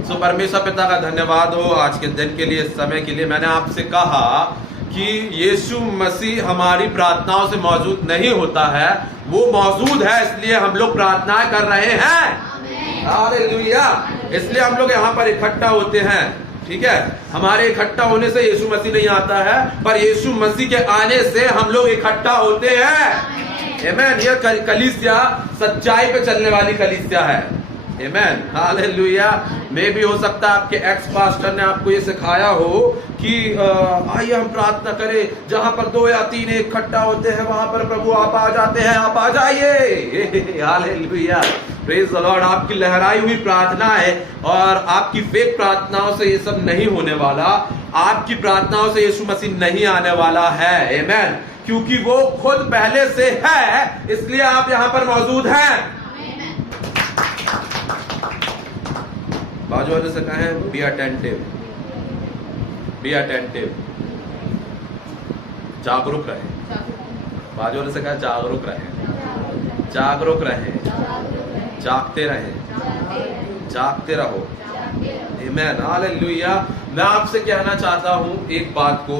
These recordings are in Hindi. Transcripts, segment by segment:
सो परमेश्वर पिता का धन्यवाद हो आज के दिन के लिए, इस समय के लिए। मैंने आपसे कहा कि यीशु मसीह हमारी प्रार्थनाओं से मौजूद नहीं होता है, वो मौजूद है, इसलिए हम लोग प्रार्थनाएं कर रहे हैं। हालेलुया। इसलिए हम लोग यहाँ पर इकट्ठा होते हैं, ठीक है। हमारे इकट्ठा होने से यीशु मसीह नहीं आता है, पर यीशु मसीह के आने से हम लोग इकट्ठा होते हैं। आमीन। ये कलीसिया सच्चाई पे चलने वाली कलीसिया है। आमीन। हालेलुया। मे भी हो सकता है आपके एक्स पास्टर ने आपको ये सिखाया हो कि आइए हम प्रार्थना करें, जहां पर 2 या 3 इकट्ठा होते हैं वहां पर प्रभु आप आ जाते हैं, आप आ जाइए। हालेलुया। Praise the Lord. आपकी लहराई हुई प्रार्थना है और आपकी फेक प्रार्थनाओं से ये सब नहीं होने वाला। आपकी प्रार्थनाओं से यीशु मसीह नहीं आने वाला है। आमीन। क्योंकि वो खुद पहले से है, इसलिए आप यहां पर मौजूद हैं। बाजू वाले से कहें बी अटेंटिव, बी अटेंटिव, जागरूक रहे। बाजू वाले से कहें जागरूक रहे, जागरूक रहे, जागते रहे, जागते रहो। आमीन। हालेलुया। मैं आपसे कहना चाहता हूं एक बात को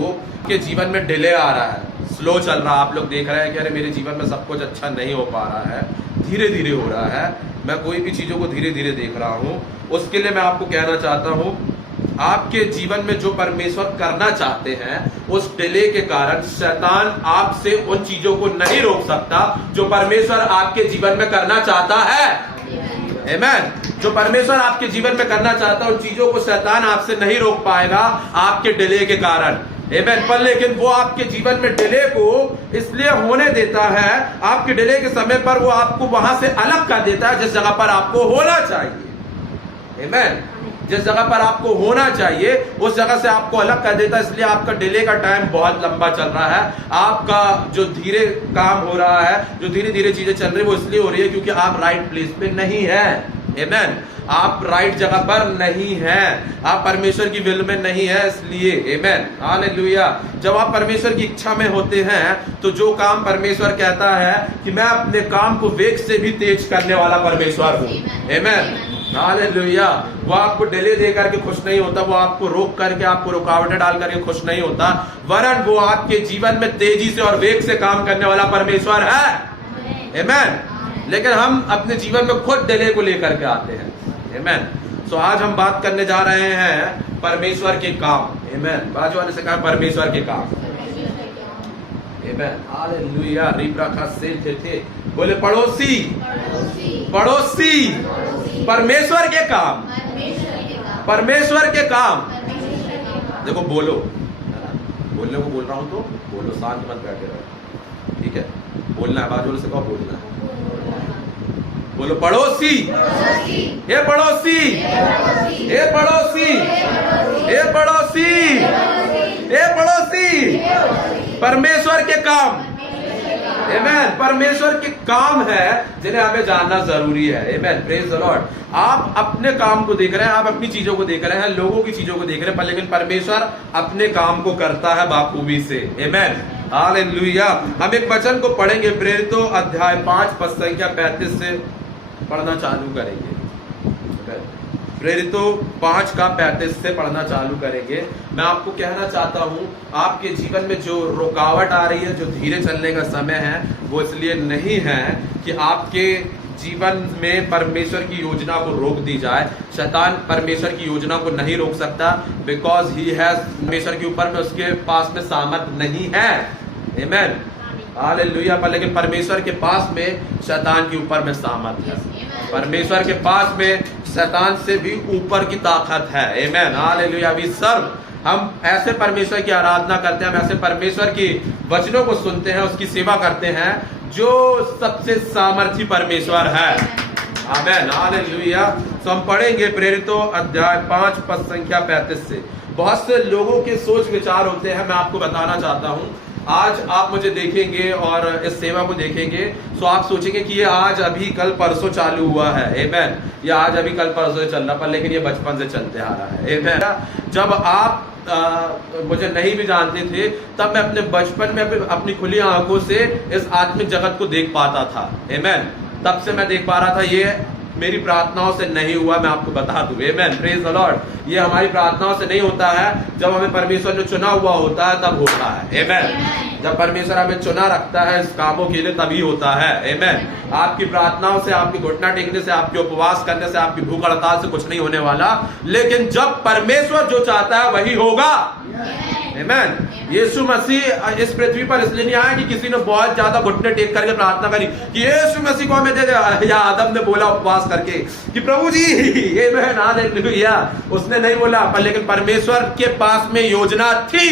कि जीवन में डिले आ रहा है, स्लो चल रहा है। आप लोग देख रहे हैं कि अरे मेरे जीवन में सब कुछ अच्छा नहीं हो पा रहा है, धीरे धीरे हो रहा है, मैं कोई भी चीजों को धीरे धीरे देख रहा हूं। उसके लिए मैं आपको कहना चाहता हूं, आपके जीवन में जो परमेश्वर करना चाहते हैं उस डिले के कारण शैतान आपसे उन चीजों को नहीं रोक सकता जो परमेश्वर आपके जीवन में करना चाहता है। आमीन। जो परमेश्वर आपके जीवन में करना चाहता है उन चीजों को शैतान आपसे नहीं रोक पाएगा आपके डिले के कारण। आमीन। पर लेकिन वो आपके जीवन में डिले को इसलिए होने देता है, आपके डिले के समय पर वो आपको वहां से अलग कर देता है जिस जगह पर आपको होना चाहिए। आमीन। जिस जगह पर आपको होना चाहिए उस जगह से आपको अलग कर देता है, इसलिए आपका डिले का टाइम बहुत लंबा चल रहा है। आपका जो धीरे काम हो रहा है, जो धीरे धीरे चीजें चल रही है, वो इसलिए हो रही है क्योंकि आप राइट प्लेस पे नहीं है। आमीन। आप राइट जगह पर नहीं हैं, आप परमेश्वर की विल में नहीं है, इसलिए। आमीन। हालेलुया। जब आप परमेश्वर की इच्छा में होते हैं तो जो काम परमेश्वर कहता है कि मैं अपने काम को वेग से भी तेज करने वाला परमेश्वर हूं। आमीन। हालेलुया। वो आपको डिले दे करके खुश नहीं होता, वो आपको रोक करके, आपको रुकावटें डाल करके खुश नहीं होता, वरन वो आपके जीवन में तेजी से और वेग से काम करने वाला परमेश्वर है। आमीन। लेकिन हम अपने जीवन में खुद डिले को लेकर के आते हैं। आमीन। सो आज हम बात करने जा रहे हैं परमेश्वर के काम। आमीन। बाजू वाले से कहा परमेश्वर के काम। आमीन। हालेलुया। रिब्राखा से थे बोले पड़ोसी, पड़ोसी, परमेश्वर के काम, परमेश्वर के काम। देखो बोलो, बोलने को बोल रहा हूं तो बोलो, शांत मत बैठे रहो, ठीक है। बोलना है, बाजू से कहो बोलना है। बोलो पड़ोसी, हे पड़ोसी, हे पड़ोसी, हे पड़ोसी, हे पड़ोसी, परमेश्वर के काम। आमीन। परमेश्वर के काम है जिन्हें हमें जानना जरूरी है। आमीन। Praise the Lord. आप अपने काम को देख रहे हैं, आप अपनी चीजों को देख रहे हैं, लोगों की चीजों को देख रहे हैं, पर लेकिन परमेश्वर अपने काम को करता है बाखूबी से। आमीन। हालेलुया। हम एक वचन को पढ़ेंगे, प्रेरितों अध्याय 5 पद संख्या 35 से पढ़ना चालू करेंगे। प्रेरितों 5 का 35 से पढ़ना चालू करेंगे। मैं आपको कहना चाहता हूं, आपके जीवन में जो रुकावट आ रही है, जो धीरे चलने का समय है, वो इसलिए नहीं है कि आपके जीवन में परमेश्वर की योजना को रोक दी जाए। शैतान परमेश्वर की योजना को नहीं रोक सकता, बिकॉज ही हैज, परमेश्वर के ऊपर में उसके पास में सामर्थ नहीं है। आमीन। हालेलुया। पर लेकिन परमेश्वर के पास में शैतान के ऊपर में सामर्थ है। परमेश्वर के पास में शैतान से भी ऊपर की ताकत है। आमीन। हालेलुया। वी सर्व, हम ऐसे परमेश्वर की आराधना करते हैं, हम ऐसे परमेश्वर की वचनों को सुनते हैं, उसकी सेवा करते हैं जो सबसे सामर्थी परमेश्वर है। आमीन। हालेलुया। तो हम पढ़ेंगे प्रेरितों अध्याय 5 पद संख्या 35 से। बहुत से लोगों के सोच विचार होते हैं, मैं आपको बताना चाहता हूं। आज आप मुझे देखेंगे और इस सेवा को देखेंगे तो आप सोचेंगे कि ये आज अभी कल परसों चालू हुआ है। आमीन। ये आज अभी कल परसों से चल रहा, पर लेकिन ये बचपन से चलते आ रहा है। आमीन। जब आप मुझे नहीं भी जानते थे तब मैं अपने बचपन में अपनी खुली आंखों से इस आत्मिक जगत को देख पाता था। आमीन। तब से मैं देख पा रहा था ये मेरी प्रार्थनाओं से नहीं हुआ, मैं आपको बता दूं। आमेन, प्रेज द लॉर्ड। ये हमारी प्रार्थनाओं से नहीं होता है, जब हमें परमेश्वर ने चुना हुआ होता है तब होता है। आमेन, जब परमेश्वर हमें चुना रखता है इस कामों के लिए तभी होता है। आमेन, आपकी प्रार्थनाओं से, आपकी घुटना टेकने से, आपके उपवास करने से, आपकी भूख हड़ताल से कुछ नहीं होने वाला, लेकिन जब परमेश्वर जो चाहता है वही होगा। आमेन। यीशु मसीह इस पृथ्वी पर इसलिए नहीं आया कि किसी ने बहुत ज्यादा घुटने टेक करके प्रार्थना करी कि यीशु मसीह को हमें दे दे, या आदम ने बोला उपवास करके कि प्रभु जी ये मैं हालेलुया, उसने नहीं बोला। पर लेकिन परमेश्वर के पास में योजना थी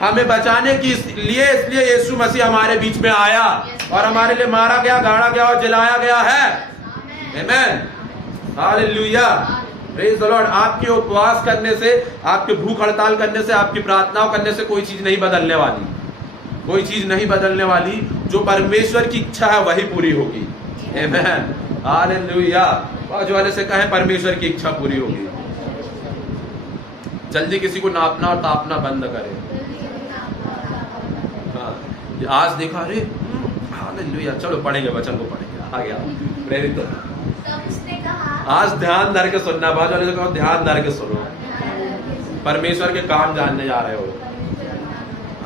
हमें बचाने की, इसलिए यीशु मसीह हमारे बीच में आया और हमारे लिए मारा गया, गाड़ा गया और जलाया गया है। Amen, hallelujah, praise the Lord. आपके उपवास करने से, आपके भूख हड़ताल करने से, आपकी प्रार्थनाओं करने से कोई चीज नहीं बदलने वाली, कोई चीज नहीं बदलने वाली। जो परमेश्वर की इच्छा है वही पूरी होगी। आमेन, हालेलुया। बाजू वाले से कहे परमेश्वर की इच्छा पूरी होगी। जल्दी किसी को नापना और तापना बंद करे। हाँ, आज देखा, अरे हालेलुया, चलो पढ़ेंगे, वचन को पढ़ेंगे। आ गया प्रेरित। आज ध्यान धर के सुनना, बाजू वाले से कहो ध्यान धर के सुनो, परमेश्वर के काम जानने जा रहे हो।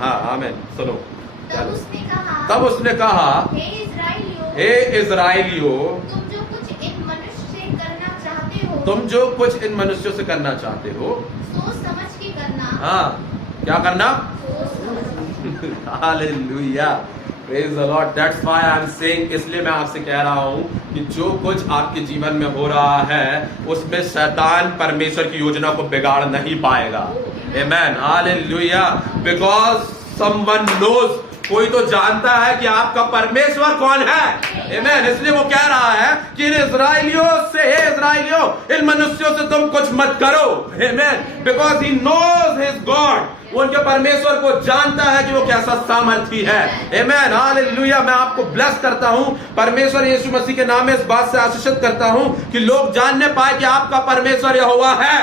हाँ, आमीन, सुनो। तब उसने कहा, हे इज़राइलियों, तुम जो कुछ इन मनुष्यों से करना चाहते हो, सोच समझ के करना। हाँ, क्या करना? Hallelujah, praise the Lord. That's why I am saying, इसलिए मैं आपसे कह रहा हूं कि जो कुछ आपके जीवन में हो रहा है उसमें शैतान परमेश्वर की योजना को बिगाड़ नहीं पाएगा। आमेन, हालेलुया। बिकॉज समवन नोज, कोई तो जानता है कि आपका परमेश्वर कौन है। आमेन, इसलिए वो कह रहा है कि इन इज़राइलियों से, हे इज़राइलियों, इन मनुष्यों से तुम कुछ मत करो। Amen, because he knows his God, वो उनके परमेश्वर को जानता है कि वो कैसा सामर्थी है। Amen, hallelujah. मैं आपको ब्लेस करता हूं, परमेश्वर यीशु मसीह के नाम में इस बात से आशीषित करता हूं कि लोग जानने पाए कि आपका परमेश्वर यहोवा है।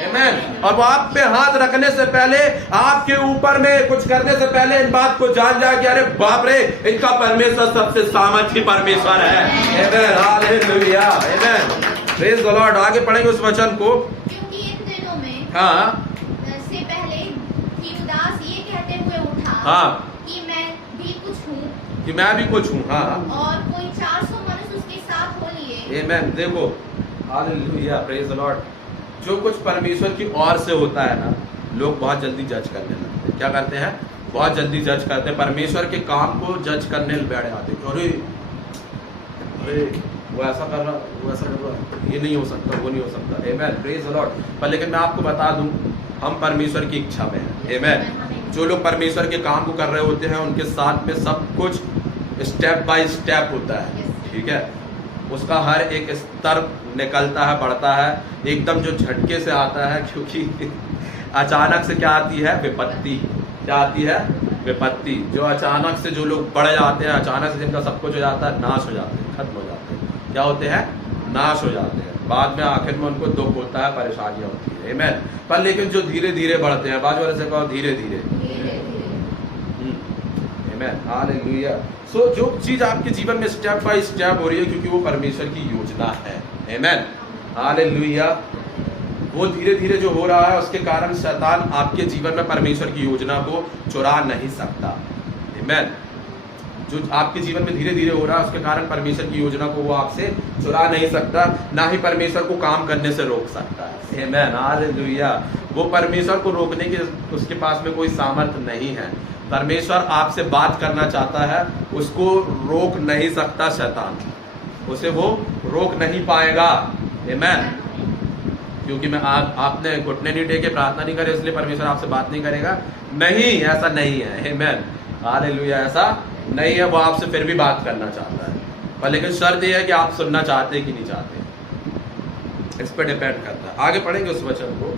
आमेन, और वो आप पे हाथ रखने से पहले, आपके ऊपर में कुछ करने से पहले इन बात को जान जाए कि अरे बाप रे, इनका परमेश्वर सबसे सामर्थी परमेश्वर है। Amen, hallelujah, amen, praise the Lord. आगे पढ़ेंगे उस वचन को। क्योंकि इन दिनों में, हाँ, से पहले कि उदास ये कहते हुए उठा, हाँ, कि मैं भी कुछ हूँ, कि मैं भी कुछ हूँ। हाँ, और कोई 400 मनुष्य उसके साथ हो लिए। आमेन, देखो, हालेलुया, प्रेज द लॉर्ड। जो कुछ परमेश्वर की ओर से होता है ना, लोग बहुत जल्दी जज करने लगते हैं। क्या करते हैं? बहुत जल्दी जज करते हैं, परमेश्वर के काम को जज करने बैठ जाते हैं। अरे अरे, वो ऐसा कर रहा, वो ऐसा कर रहा, ये नहीं हो सकता, वो नहीं हो सकता। आमेन, प्रेज द लॉर्ड। पर लेकिन मैं आपको बता दूं, हम परमेश्वर की इच्छा में हैं। आमेन, जो लोग परमेश्वर के काम को कर रहे होते हैं उनके साथ में सब कुछ स्टेप बाय स्टेप होता है। ठीक है, उसका हर एक स्तर निकलता है, बढ़ता है, एकदम जो झटके से आता है। क्योंकि अचानक से क्या आती है? विपत्ति। क्या आती है? विपत्ति। जो अचानक से जो लोग बढ़ जाते हैं, अचानक से जिनका सब कुछ हो जाता है, नाश हो जाते हैं, खत्म हो जाते हैं। क्या होते हैं? नाश हो जाते हैं। बाद में आखिर में उनको दुख होता है, परेशानियां होती है। आमीन। पर लेकिन जो धीरे धीरे बढ़ते हैं, बाजू वाले से कहो धीरे धीरे। आमीन, हालेलुया। सो जो चीज आपके जीवन में स्टेप बाय स्टेप हो रही है, क्योंकि वो परमेश्वर की योजना है। आमीन, हालेलुया। वो धीरे धीरे जो हो रहा है उसके कारण शैतान आपके जीवन में परमेश्वर की योजना को चुरा नहीं सकता। आमीन, जो आपके जीवन में धीरे धीरे हो रहा है उसके कारण परमेश्वर की योजना को वो आपसे चुरा नहीं सकता, ना ही परमेश्वर को काम करने से रोक सकता है। आमीन, हालेलुया। वो परमेश्वर को रोकने के उसके पास में कोई सामर्थ्य नहीं है। परमेश्वर आपसे बात करना चाहता है, उसको रोक नहीं सकता शैतान, उसे वो रोक नहीं पाएगा। आमीन, क्योंकि मैं आपने घुटने नहीं टेके, प्रार्थना नहीं करे, इसलिए परमेश्वर आपसे बात नहीं करेगा? नहीं, ऐसा नहीं है। आमीन, हालेलुया, ऐसा नहीं है। वो आपसे फिर भी बात करना चाहता है, पर लेकिन शर्त यह है कि आप सुनना चाहते हैं कि नहीं चाहते, इस पर डिपेंड करता है। आगे पढ़ेंगे उस वचन को।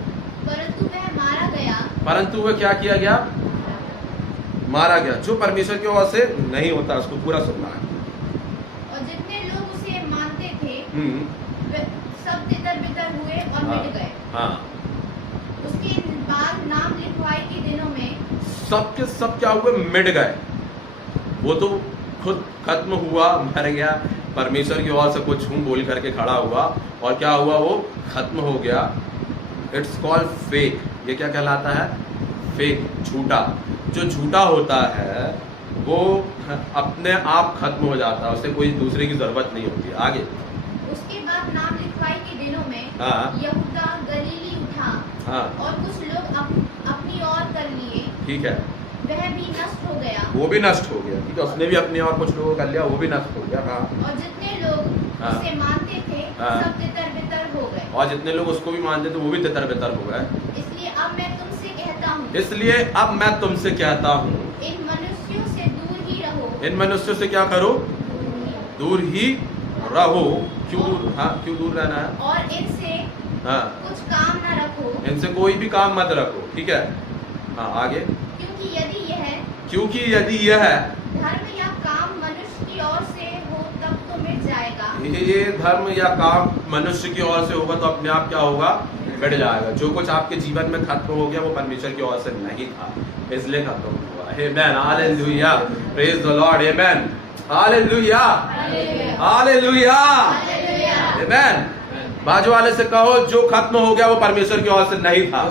परंतु वह मारा गया। परंतु वह क्या किया गया? मारा गया। जो परमेश्वर की ओर से नहीं होता उसको पूरा सुनना है। और जितने लोग उसे मानते थे, वे सब तितर-बितर हुए और मिट गए। हाँ, उसके बाद नाम लिखवाई के दिनों में सबके सब क्या हुए? मिट गए। वो तो खुद खत्म हुआ, मर गया, परमेश्वर की ओर से कुछ हूँ बोल करके खड़ा हुआ और क्या हुआ, वो खत्म हो गया। It's called fake. ये क्या कहलाता है? फेक, झूठा। जो झूठा होता है वो अपने आप खत्म हो जाता है, उसे कोई दूसरे की जरूरत नहीं होती। आगे उसके बाद नाम लिखवाई के दिनों में हाँ। यहूदा गलीली उठा हाँ। और कुछ लोग अपनी ओर कर लिए, ठीक है, वह भी नष्ट हो गया। वो भी नष्ट हो गया। ठीक है, उसने भी अपने और कुछ लोगों कर लिया, वो भी नष्ट हो गया। हाँ। और जितने लोग हाँ। उसे मानते थे हाँ। सब तितर-बितर हो गए। और जितने लोग उसको भी मानते थे वो भी तितर बितर हो गए। इसलिए अब मैं तुमसे कहता हूँ, इसलिए अब मैं तुमसे कहता हूँ, इन मनुष्यों से दूर ही रहो। इन मनुष्यों से क्या करो? दूर ही रहो। क्यों? हाँ, क्यों दूर रहना है? और इनसे हाँ, कुछ काम न रखो, इनसे कोई भी काम मत रखो। ठीक है, हाँ आगे। क्योंकि यदि यह धर्म या काम मनुष्य की ओर से हो तब तो मिट जाएगा। ये धर्म या काम मनुष्य की ओर से होगा तो अपने आप क्या होगा? मिट जाएगा। जो कुछ आपके जीवन में खत्म हो गया वो परमेश्वर की ओर से नहीं था, इसलिए खत्म हुआ। Amen, hallelujah, praise the Lord, amen, hallelujah, hallelujah, amen. बाजू वाले से कहो, जो खत्म हो गया वो परमेश्वर की ओर से नहीं था।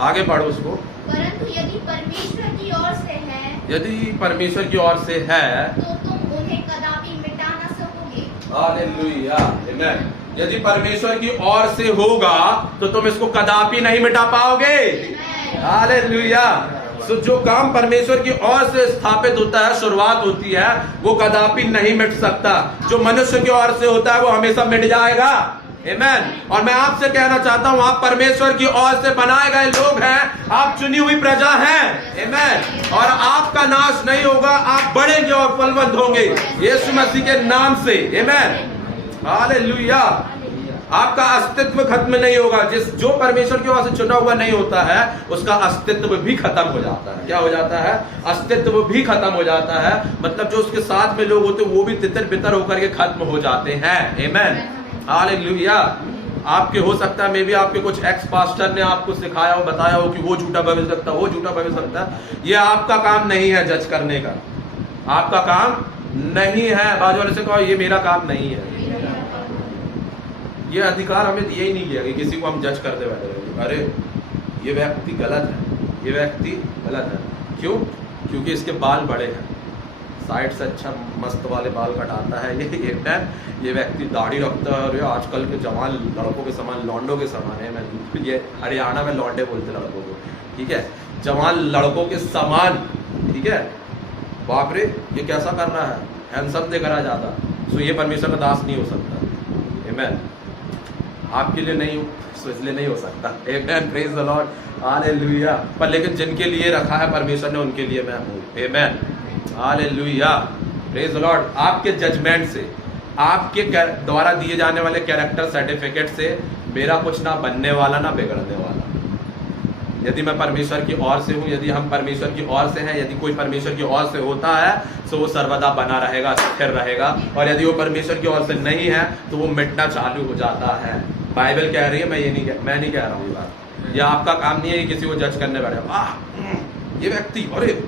आगे पढ़ो उसको। परंतु यदि परमेश्वर की ओर से है, यदि परमेश्वर की ओर से है तो तुम उन्हें कदापि मिटा न सकोगे। हालेलुया, आमेन। यदि परमेश्वर की ओर से होगा तो तुम इसको कदापि नहीं मिटा पाओगे। हालेलुया। सो जो काम परमेश्वर की ओर से स्थापित होता है, शुरुआत होती है, वो कदापि नहीं मिट सकता। जो मनुष्य की ओर से होता है वो हमेशा मिट जाएगा। आमेन। और मैं आपसे कहना चाहता हूं, आप परमेश्वर की ओर से बनाए गए लोग हैं, आप चुनी हुई प्रजा हैं। आमेन। और आपका नाश नहीं होगा, आप बढ़ेंगे और फलवंत होंगे यीशु मसीह के नाम से। आमेन, हालेलुया। आपका अस्तित्व खत्म नहीं होगा। जो परमेश्वर की ओर से चुना हुआ नहीं होता है उसका अस्तित्व भी खत्म हो जाता है। क्या हो जाता है? अस्तित्व भी खत्म हो जाता है। मतलब जो उसके साथ में लोग होते हैं वो भी तितर बितर होकर के खत्म हो जाते हैं। Amen, hallelujah. आपके हो सकता है मे भी आपके कुछ एक्स पास्टर ने आपको सिखाया हो, बताया हो कि वो झूठा भविष्यवक्ता, वो झूठा भविष्यवक्ता। ये आपका काम नहीं है जज करने का, आपका काम नहीं है। बाजू वाले से कहो, ये मेरा काम नहीं है। ये अधिकार हमें दिया ही नहीं गया कि किसी को हम जज करते बैठे रहे। अरे ये व्यक्ति गलत है, ये व्यक्ति गलत है। क्यों? क्योंकि इसके बाल बड़े हैं, साइड से अच्छा मस्त वाले बाल कटाता है। ये व्यक्ति दाढ़ी रखता है। अरे आजकल के जवान लड़कों के समान, लौंडों के समान है। मैं ये हरियाणा में लौंडे बोलते लड़कों को, ठीक है, जवान लड़कों के समान। ठीक है, बाप रे ये कैसा कर रहा है, हैंडसम दिख रहा ज्यादा। सो ये परमेश्वर का दास नहीं हो सकता। आमेन। आपके लिए नहीं हो, सो इसलिए नहीं हो सकता। आमेन, प्रेज द लॉर्ड, हालेलुया। पर लेकिन जिनके लिए रखा है परमेश्वर ने, उनके लिए मैं हूँ। आमेन, हालेलुया, प्रेज द लॉर्ड। आपके जजमेंट से, आपके द्वारा दिए जाने वाले कैरेक्टर सर्टिफिकेट से मेरा कुछ ना बनने वाला ना बिगड़ने वाला। यदि मैं परमेश्वर की ओर से हूँ, यदि हम परमेश्वर की ओर से हैं, यदि कोई परमेश्वर की ओर से होता है तो वो सर्वदा बना रहेगा, स्थिर रहेगा। और यदि वो परमेश्वर की ओर से नहीं है तो वो मिटना चालू हो जाता है। बाइबल कह रही है, मैं नहीं कह रहा हूँ ये बात। ये आपका काम नहीं है कि किसी को जज करने बैठे। ये व्यक्ति, अरे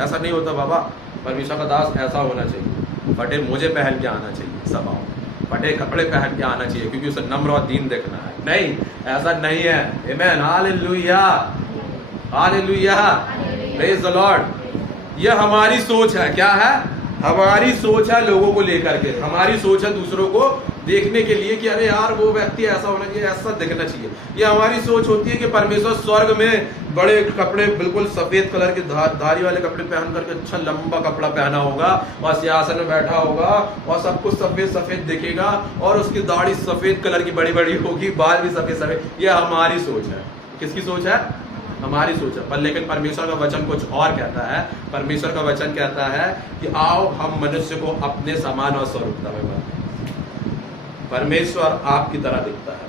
ऐसा नहीं होता बाबा। परमेश्वर का दास ऐसा होना चाहिए, फटे मोजे पहन के आना चाहिए सभाओं, फटे कपड़े पहन के आना चाहिए, क्योंकि उसे नम्र और दीन देखना है। नहीं, ऐसा नहीं है। Amen, hallelujah, hallelujah, praise the Lord. ये हमारी सोच है। क्या है? हमारी सोच है लोगों को लेकर के, हमारी सोच है दूसरों को देखने के लिए कि अरे यार वो व्यक्ति ऐसा होना चाहिए, ऐसा दिखना चाहिए। ये हमारी सोच होती है कि परमेश्वर स्वर्ग में बड़े कपड़े, बिल्कुल सफेद कलर के धारी वाले कपड़े पहन करके, अच्छा लंबा कपड़ा पहना होगा और सिंहासन में बैठा होगा और सब कुछ सफेद सफेद दिखेगा और उसकी दाढ़ी सफेद कलर की बड़ी बड़ी होगी, बाल भी सफेद सफेद। ये हमारी सोच है। किसकी सोच है? हमारी सोच है। पर लेकिन परमेश्वर का वचन कुछ और कहता है। परमेश्वर का वचन कहता है कि आओ हम मनुष्य को अपने समान और स्वरूपता में बनाएं। परमेश्वर आपकी तरह दिखता है,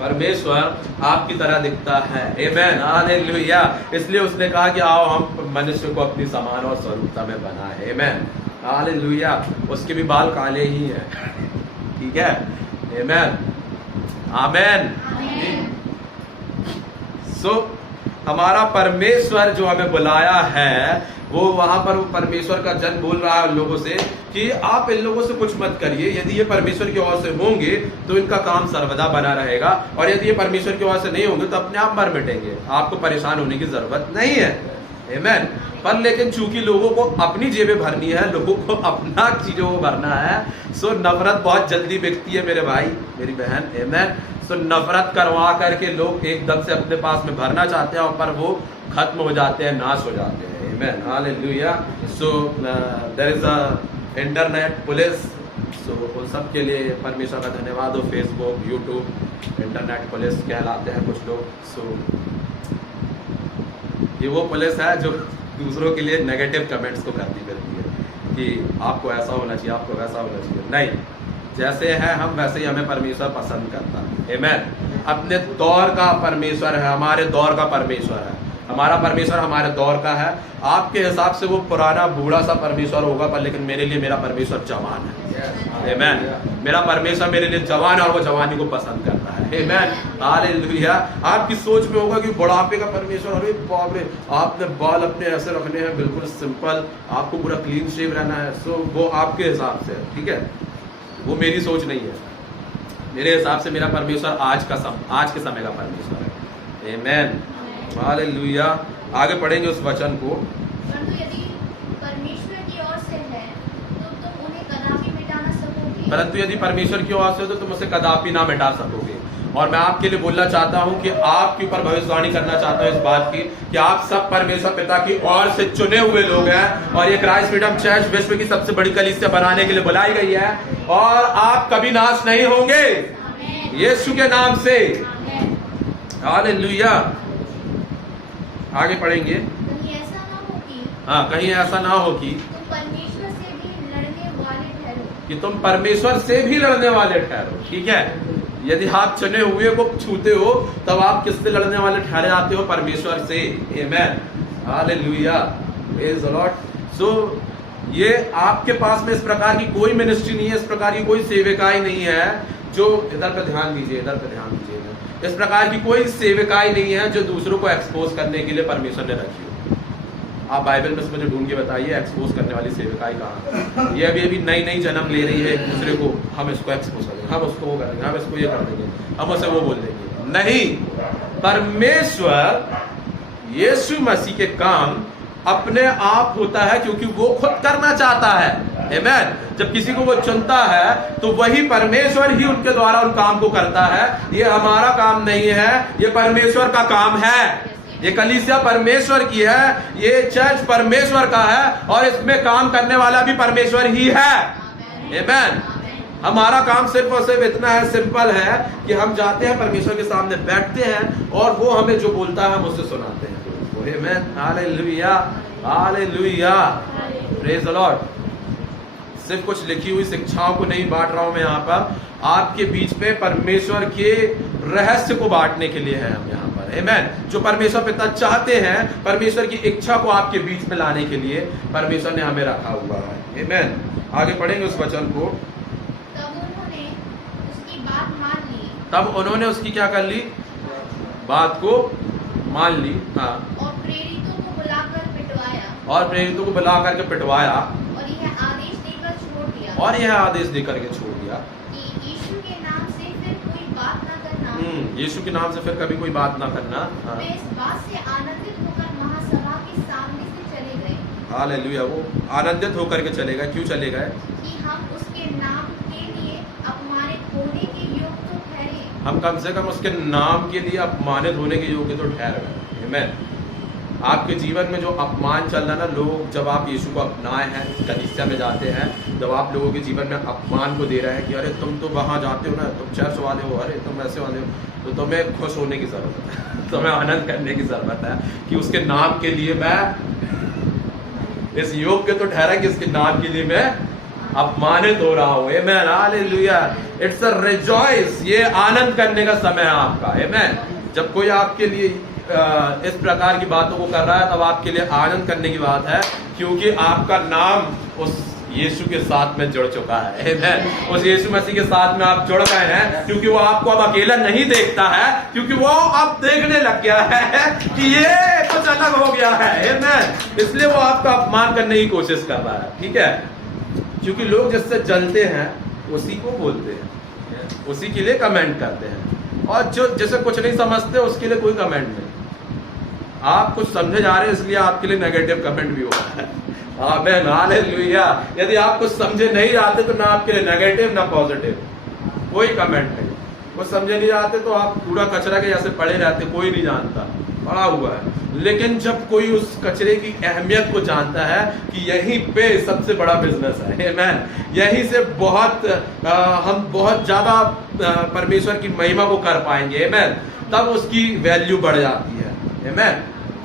परमेश्वर आपकी तरह दिखता है। Amen, hallelujah. इसलिए उसने कहा कि आओ हम मनुष्य को अपनी समान और स्वरूपता में बनाएं। आमेन, हालेलुया। उसके भी बाल काले ही हैं, ठीक है। आमेन, आमेन। सो हमारा परमेश्वर जो हमें बुलाया है वो वहां पर परमेश्वर का जन बोल रहा है लोगों से कि आप इन लोगों से कुछ मत करिए, यदि ये परमेश्वर की ओर से होंगे तो इनका काम सर्वदा बना रहेगा, और यदि ये परमेश्वर की ओर से नहीं होंगे तो अपने आप मर मिटेंगे, आपको परेशान होने की जरूरत नहीं है। आमीन। पर लेकिन चूंकि लोगों को अपनी जेबें भरनी है, लोगों को अपना चीजों को भरना है, सो नफरत बहुत जल्दी बिकती है मेरे भाई मेरी बहन। आमीन। सो नफरत करवा करके लोग एकदम से अपने पास में भरना चाहते हैं, और पर वो खत्म हो जाते हैं, नाश हो जाते हैं। Amen. Hallelujah. So there is a internet police, so उन सब के लिए परमेश्वर का धन्यवाद हो। फेसबुक, यूट्यूब, इंटरनेट पुलिस कहलाते हैं कुछ लोग। सो ये वो पुलिस है जो दूसरों के लिए नेगेटिव कमेंट्स को करती फिरती है कि आपको ऐसा होना चाहिए, आपको वैसा होना चाहिए। नहीं, जैसे है हम वैसे ही हमें परमेश्वर पसंद करता है। आमीन। अपने दौर का परमेश्वर है, हमारे दौर का परमेश्वर है, हमारा परमेश्वर हमारे दौर का है। आपके हिसाब से वो पुराना बूढ़ा सा परमेश्वर होगा, पर लेकिन मेरे लिए मेरा परमेश्वर जवान है। आमीन। मेरा परमेश्वर मेरे लिए जवान है और वो जवानी को पसंद करता है। आमीन। हालेलुया। आपकी सोच में होगा कि बुढ़ापे का परमेश्वर, अरे बाप रे, आपने बाल अपने ऐसे रखने हैं बिल्कुल सिंपल, आपको पूरा क्लीन शेव रहना है। सो वो आपके हिसाब से है, ठीक है, वो मेरी सोच नहीं है। मेरे हिसाब से मेरा परमेश्वर आज के समय का परमेश्वर है। आमीन। हालेलुया। आगे पढ़ेंगे उस वचन को। परंतु यदि परमेश्वर की ओर से है तो तुम उन्हें कदापि मिटा न सकोगे। परंतु यदि परमेश्वर की ओर से हो तो तुम उसे कदापि ना मिटा सकोगे। और मैं आपके लिए बोलना चाहता हूं कि आपके ऊपर भविष्यवाणी करना चाहता हूं इस बात की कि आप सब परमेश्वर पिता की ओर से चुने हुए लोग हैं, और ये क्राइस्ट फ्रीडम चर्च विश्व की सबसे बड़ी कलीसिया बनाने के लिए बुलाई गई है, और आप कभी नाश नहीं होंगे यीशु के नाम से। हालेलुया। आगे पढ़ेंगे। कहीं ऐसा ना हो कि हाँ, कहीं ऐसा ना हो कि तुम परमेश्वर से भी लड़ने वाले ठहरो। कि तुम परमेश्वर से भी लड़ने वाले ठहरो। ठीक है, यदि आप चुने हुए को छूते हो तब आप किससे लड़ने वाले ठहरे जाते हो? परमेश्वर से। Amen. Hallelujah. Praise the Lord. So ये आपके पास में इस प्रकार की कोई मिनिस्ट्री नहीं है, इस प्रकार की कोई सेविकाई नहीं है जो, इधर पे ध्यान दीजिए, इधर पे ध्यान दीजिए, इस प्रकार की कोई सेविकाई नहीं है जो दूसरों को एक्सपोज करने के लिए परमेश्वर ने रखी हो। आप बाइबल में मुझे ढूंढ के बताइए एक्सपोज करने वाली सेविकाई कहाँ? ये अभी नई जन्म ले रही है, एक दूसरे को हम इसको एक्सपोज करेंगे, हम उसको वो करेंगे, हम इसको ये कर देंगे, हम उसे वो बोल देंगे। नहीं, परमेश्वर यीशु मसीह के काम अपने आप होता है क्योंकि वो खुद करना चाहता है। आमीन। जब किसी को वो चुनता है तो वही परमेश्वर ही उनके द्वारा उन काम को करता है। ये हमारा काम नहीं है, ये परमेश्वर का काम है। ये कलीसिया परमेश्वर की है, ये चर्च परमेश्वर का है, और इसमें काम करने वाला भी परमेश्वर ही है। आमीन। हमारा काम सिर्फ और सिर्फ इतना है, सिंपल है कि हम जाते हैं परमेश्वर के सामने बैठते हैं और वो हमें जो बोलता है हम उससे सुनाते हैं। Amen. Hallelujah. Hallelujah. Praise the Lord. सिर्फ कुछ लिखी हुई शिक्षाओं को नहीं बांट रहा हूं मैं यहाँ पर, आपके बीच में परमेश्वर के रहस्य को बांटने के लिए है हम यहाँ पर। आमीन। जो परमेश्वर पिता चाहते हैं, परमेश्वर की इच्छा को आपके बीच में लाने के लिए परमेश्वर ने हमें रखा हुआ है। आमीन। आगे पढ़ेंगे उस वचन को। तब उन्होंने उसकी बात मान ली। तब उन्होंने उसकी क्या कर ली? बात को मान ली। हाँ। और प्रेरितों को बुलाकर पिटवाया। और प्रेरितों को बुला करके पिटवाया। और यह आदेश देकर छोड़ दिया। और यह आदेश देकर के छोड़ दिया कि यीशु के नाम से फिर कोई बात न करना। यीशु के नाम से फिर कभी कोई बात ना करना। हाँ। वे इस बात से आनंदित होकर महासभा के सामने से चले गए। हालेलुया। वो आनंदित होकर के चले गए। क्यों चले गए? कि हम उसके नाम के लिए अपमानित होने के योग्य तो ठहरे। हम कम से कम उसके नाम के लिए अपमानित होने के योग्य तो ठहर गए। आमीन। आपके जीवन में जो अपमान चल रहा है ना, लोग जब आप यीशु को अपनाए हैं, कलीसिया में जाते हैं, जब आप लोगों के जीवन में अपमान को दे रहे हैं कि अरे तुम तो वहाँ जाते हो ना, तुम चर्च वाले हो, अरे तुम ऐसे वाले हो, तो तुम्हें खुश होने की जरूरत है, तुम्हें आनंद करने की जरूरत है कि उसके नाम के लिए मैं इस योग्य तो ठहरा कि इसके नाम के लिए मैं अपमानित हो रहा हूँ। आमीन। हालेलुया। It's a rejoice. ये आनंद करने का समय है आपका। आमीन। जब कोई आपके लिए इस प्रकार की बातों को कर रहा है तब आपके लिए आनंद करने की बात है, क्योंकि आपका नाम उस यीशु के साथ में जुड़ चुका है। आमीन। उस यीशु मसीह के साथ में आप जुड़ गए हैं, क्योंकि वो आपको अब अकेला नहीं देखता है, क्योंकि वो अब देखने लग गया है कि ये कुछ कुछ अलग हो गया है, आमेन। इसलिए वो आपका अपमान करने की कोशिश कर रहा है, ठीक है, क्योंकि लोग जिससे जलते हैं उसी को बोलते हैं, उसी के लिए कमेंट करते हैं, और जो जिसे कुछ नहीं समझते उसके लिए कोई कमेंट नहीं। आप कुछ समझे जा रहे हैं इसलिए आपके लिए नेगेटिव कमेंट भी हो रहा है, आमेन, हालेलुया। यदि आप कुछ समझे नहीं आते तो ना आपके लिए नेगेटिव ना पॉजिटिव, कोई कमेंट नहीं। कुछ समझे नहीं आते तो आप कूड़ा कचरा के जैसे पड़े रहते, कोई नहीं जानता, पड़ा हुआ है। लेकिन जब कोई उस कचरे की अहमियत को जानता है कि यहीं पे सबसे बड़ा बिजनेस है, आमेन, यहीं से हम बहुत ज्यादा परमेश्वर की महिमा को कर पाएंगे, आमेन, तब उसकी वैल्यू बढ़ जाती है, आमेन,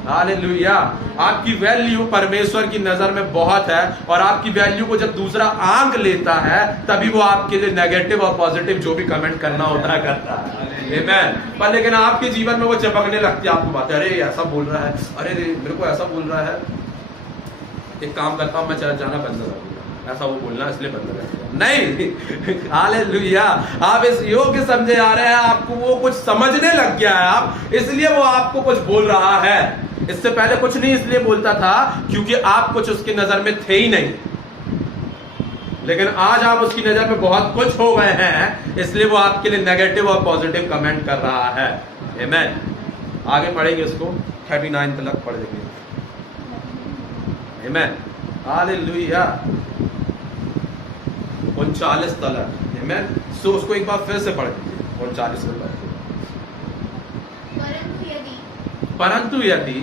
हालेलुया। आपकी वैल्यू परमेश्वर की नजर में बहुत है, और आपकी वैल्यू को जब दूसरा आंक लेता है तभी वो आपके लिए नेगेटिव और पॉजिटिव जो भी कमेंट करना होता है करता है, आमेन। पर लेकिन आपके जीवन में वो चपकने लगती है, आपको बात है, अरे ऐसा बोल रहा है, अरे मेरे को ऐसा बोल रहा है, एक काम करता हूं मैं जाना बंद कर दूंगा, ऐसा वो बोलना इसलिए बंद कर दिया। नहीं, हालेलुया। आप इस योग्य समझे आ रहे हैं, आपको वो कुछ समझने लग गया है, आप इसलिए वो आपको कुछ बोल रहा है। इससे पहले कुछ नहीं इसलिए बोलता था क्योंकि आप कुछ उसकी नजर में थे ही नहीं, लेकिन आज आप उसकी नजर में बहुत कुछ हो गए हैं, इसलिए वो आपके लिए नेगेटिव और पॉजिटिव कमेंट कर रहा है, आमेन। आगे पढ़ेंगे इसको, 39 तक पढ़ देंगे, आमेन, हालेलुया, 39 तक, आमेन। सो उसको एक बार फिर से पढ़ दीजिए, 39 में पढ़। परंतु यदि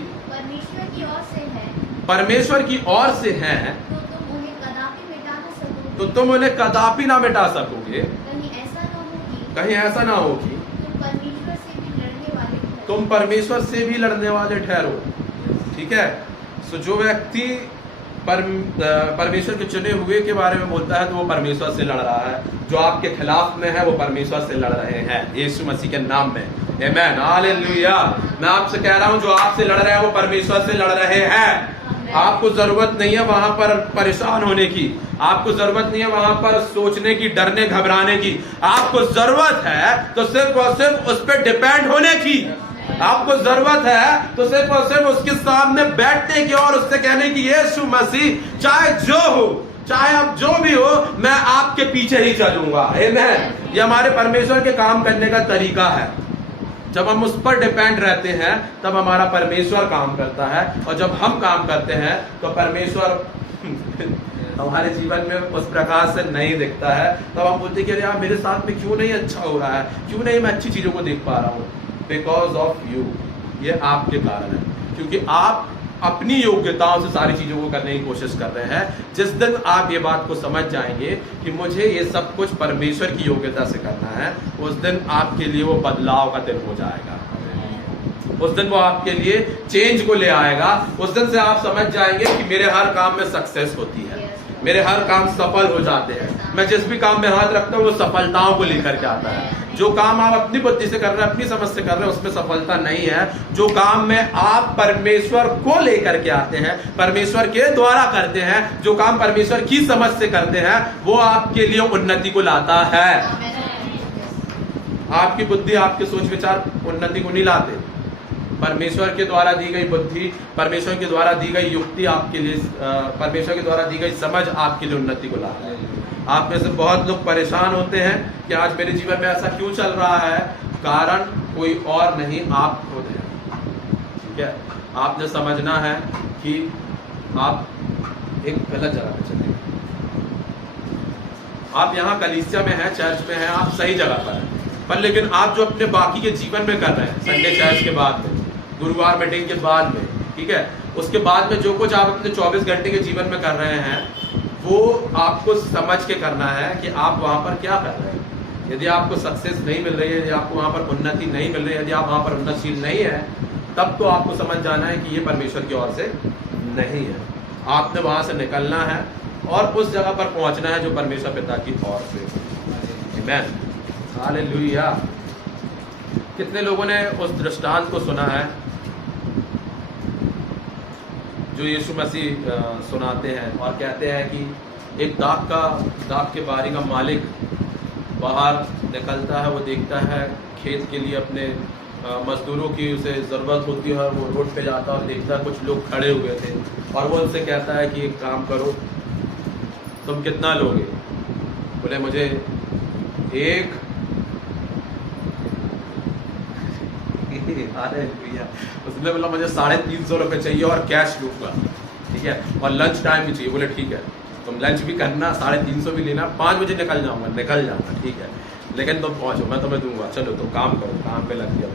परमेश्वर की ओर से है तो तुम उन्हें कदापि ना मिटा सकोगे। कहीं ऐसा ना हो कि तुम परमेश्वर से भी लड़ने वाले ठहरो, ठीक है। सो जो व्यक्ति परमेश्वर के चुने हुए के बारे में बोलता है तो वो परमेश्वर से लड़ रहा है, जो आपके खिलाफ में है वो परमेश्वर से लड़ रहे हैं यीशु मसीह के नाम में, आमेन, हालेलुया। मैं आपसे कह रहा हूं जो आपसे लड़ रहे हैं वो परमेश्वर से लड़ रहे हैं। आपको जरूरत नहीं है वहां पर परेशान होने की, आपको जरूरत नहीं है वहां पर सोचने की, डरने घबराने की। आपको जरूरत है तो सिर्फ और सिर्फ उस पर डिपेंड होने की। आपको जरूरत है तो सिर्फ और सिर्फ उसके सामने बैठने की और उससे कहने की, यीशु मसीह चाहे जो हो, चाहे अब जो भी हो, मैं आपके पीछे ही चलूंगा, आमेन। ये हमारे परमेश्वर के काम करने का तरीका है। जब हम उस पर डिपेंड रहते हैं तब हमारा परमेश्वर काम करता है, और जब हम काम करते हैं तो परमेश्वर हमारे जीवन में उस प्रकार से नहीं दिखता है। तब हम बोलते हैं कि यार मेरे साथ में क्यों नहीं अच्छा हो रहा है, क्यों नहीं मैं अच्छी चीजों को देख पा रहा हूँ। बिकॉज ऑफ यू, ये आपके कारण है, क्योंकि आप अपनी योग्यताओं से सारी चीजों को करने की कोशिश कर रहे हैं। जिस दिन आप ये बात को समझ जाएंगे कि मुझे ये सब कुछ परमेश्वर की योग्यता से करना है, उस दिन आपके लिए वो बदलाव का दिन हो जाएगा, उस दिन वो आपके लिए चेंज को ले आएगा। उस दिन से आप समझ जाएंगे कि मेरे हर काम में सक्सेस होती है, मेरे हर काम सफल हो जाते हैं। मैं जिस भी काम में हाथ रखता हूँ वो सफलताओं को लेकर के आता है। जो काम आप अपनी बुद्धि से कर रहे हैं, अपनी समझ से कर रहे हैं, उसमें सफलता नहीं है। जो काम में आप परमेश्वर को लेकर के आते हैं, परमेश्वर के द्वारा करते हैं, जो काम परमेश्वर की समझ से करते हैं, वो आपके लिए उन्नति को लाता है। आपकी बुद्धि, आपके सोच विचार उन्नति को नहीं लाते। परमेश्वर के द्वारा दी गई बुद्धि, परमेश्वर के द्वारा दी गई युक्ति आपके लिए, परमेश्वर के द्वारा दी गई समझ आपके लिए उन्नति को लाता है। आप में से बहुत लोग परेशान होते हैं कि आज मेरे जीवन में ऐसा क्यों चल रहा है। कारण कोई और नहीं, आप खुद हैं, ठीक है। आपने समझना है कि आप एक गलत जगह पे चले, आप यहाँ कलीसिया में हैं, चर्च में हैं, आप सही जगह पर हैं, पर लेकिन आप जो अपने बाकी के जीवन में कर रहे हैं, संडे चर्च के बाद में, गुरुवार मीटिंग के बाद में, ठीक है, उसके बाद में जो कुछ आप अपने 24 घंटे के जीवन में कर रहे हैं, वो आपको समझ के करना है कि आप वहां पर क्या कर रहे हैं। यदि आपको सक्सेस नहीं मिल रही है, यदि आपको वहां पर उन्नति नहीं मिल रही है, यदि आप वहां पर उन्नतशील नहीं है, तब तो आपको समझ जाना है कि ये परमेश्वर की ओर से नहीं है। आपने वहां से निकलना है और उस जगह पर पहुंचना है जो परमेश्वर पिता की ओर से। Amen, hallelujah. कितने लोगों ने उस दृष्टांत को सुना है जो यीशु मसीह सुनाते हैं और कहते हैं कि एक दाख के बारी का मालिक बाहर निकलता है, वो देखता है खेत के लिए अपने मजदूरों की उसे ज़रूरत होती है और वो रोड पे जाता है और देखता है कुछ लोग खड़े हुए थे और वो उनसे कहता है कि एक काम करो, तुम कितना लोगे? बोले मुझे एक उसने बोला मुझे 350 रुपये चाहिए और कैश लूँगा, ठीक है, और लंच टाइम भी चाहिए। बोले ठीक है, तुम लंच भी करना, 350 भी लेना, 5 बजे निकल जाऊँगा, ठीक है, लेकिन तुम पहुँचो, मैं तुम्हें दूंगा। चलो तुम काम करो, काम पे लग जाओ।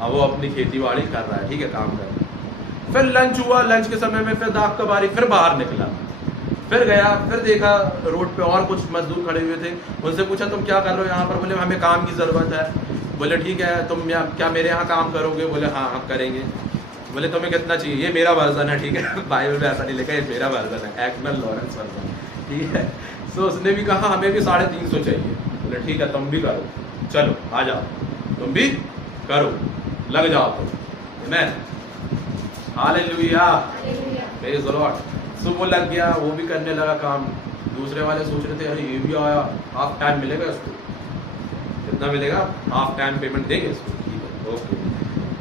अब वो अपनी खेती बाड़ी कर रहा है, ठीक है, काम कर रहा है। फिर लंच हुआ, लंच के समय में फिर दाग का बारी, फिर बाहर निकला, फिर गया, फिर देखा रोड पे और कुछ मजदूर खड़े हुए थे। उनसे पूछा तुम क्या कर रहे हो यहाँ पर? बोले हमें काम की ज़रूरत है। बोले ठीक है, तुम क्या मेरे यहाँ काम करोगे? बोले हाँ हम करेंगे। बोले तुम्हें कितना चाहिए? ये मेरा वर्जन है, ठीक है, बाइबल में ऐसा नहीं लिखा, ये मेरा वर्जन है, एग्नल लॉरेंस वर्जन, ठीक है। तो उसने भी कहा हमें भी 350 चाहिए। बोले ठीक है, तुम भी करो, चलो आ जाओ, तुम भी करो, लग जाओ तुम। आमीन, हालेलुया, प्रेज द लॉर्ड। सो वो लग गया, वो भी करने लगा काम। दूसरे वाले सोच रहे थे अरे ये भी आया, हाफ टाइम मिलेगा इसको, कितना मिलेगा? हाफ टाइम पेमेंट देंगे इसको, ठीक है, ओके।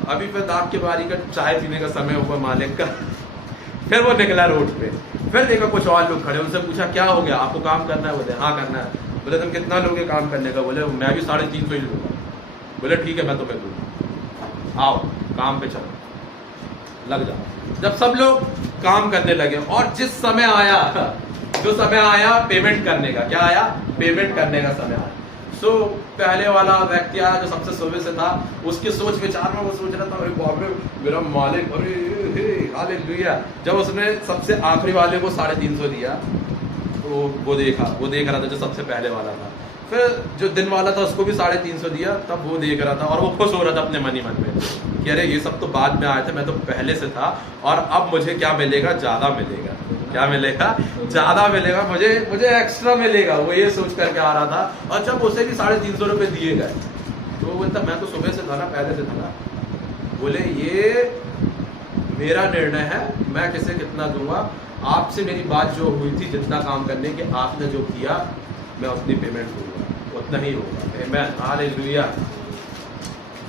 अभी फिर दाग के बारी का चाय पीने का समय हुआ मालिक का। फिर वो निकला रोड पे, फिर देखा कुछ और लोग खड़े, उनसे पूछा क्या हो गया, आपको काम करना है? बोले हाँ करना है। बोले तुम कितना लोगे काम करने का? बोले मैं भी 350 ही लूँगा। बोले ठीक है, मैं तुम्हें दूँगा, आओ काम पे चलो, लग जाओ। जब सब लोग काम करने लगे और जिस समय आया, जो समय आया पेमेंट करने का, क्या आया? पेमेंट करने का समय आया। सो पहले वाला व्यक्ति आया जो सबसे सुबह से था, उसके सोच विचार में वो सोच रहा था अरे बाप रे मेरा मालिक, अरे हालेलुया। जब उसने सबसे आखिरी वाले को 350 दिया तो वो देख रहा था जो सबसे पहले वाला था। फिर जो दिन वाला था उसको भी 350 दिया, तब वो देख रहा था और वो खुश हो रहा था अपने मन ही मन में कि अरे ये सब तो बाद में आए थे, मैं तो पहले से था और अब मुझे क्या मिलेगा? ज़्यादा मिलेगा। क्या मिलेगा? ज़्यादा मिलेगा, मुझे एक्स्ट्रा मिलेगा। वो ये सोच करके आ रहा था। और जब उसे भी 350 रुपये दिए गए तो वो बोलता मैं तो सुबह से था ना, पहले से था। बोले ये मेरा निर्णय है, मैं किसे कितना दूंगा। आपसे मेरी बात जो हुई थी जितना काम करने के, आपने जो किया मैं उतनी पेमेंट दूंगा, उतना ही होगा। आमीन, हालेलुया।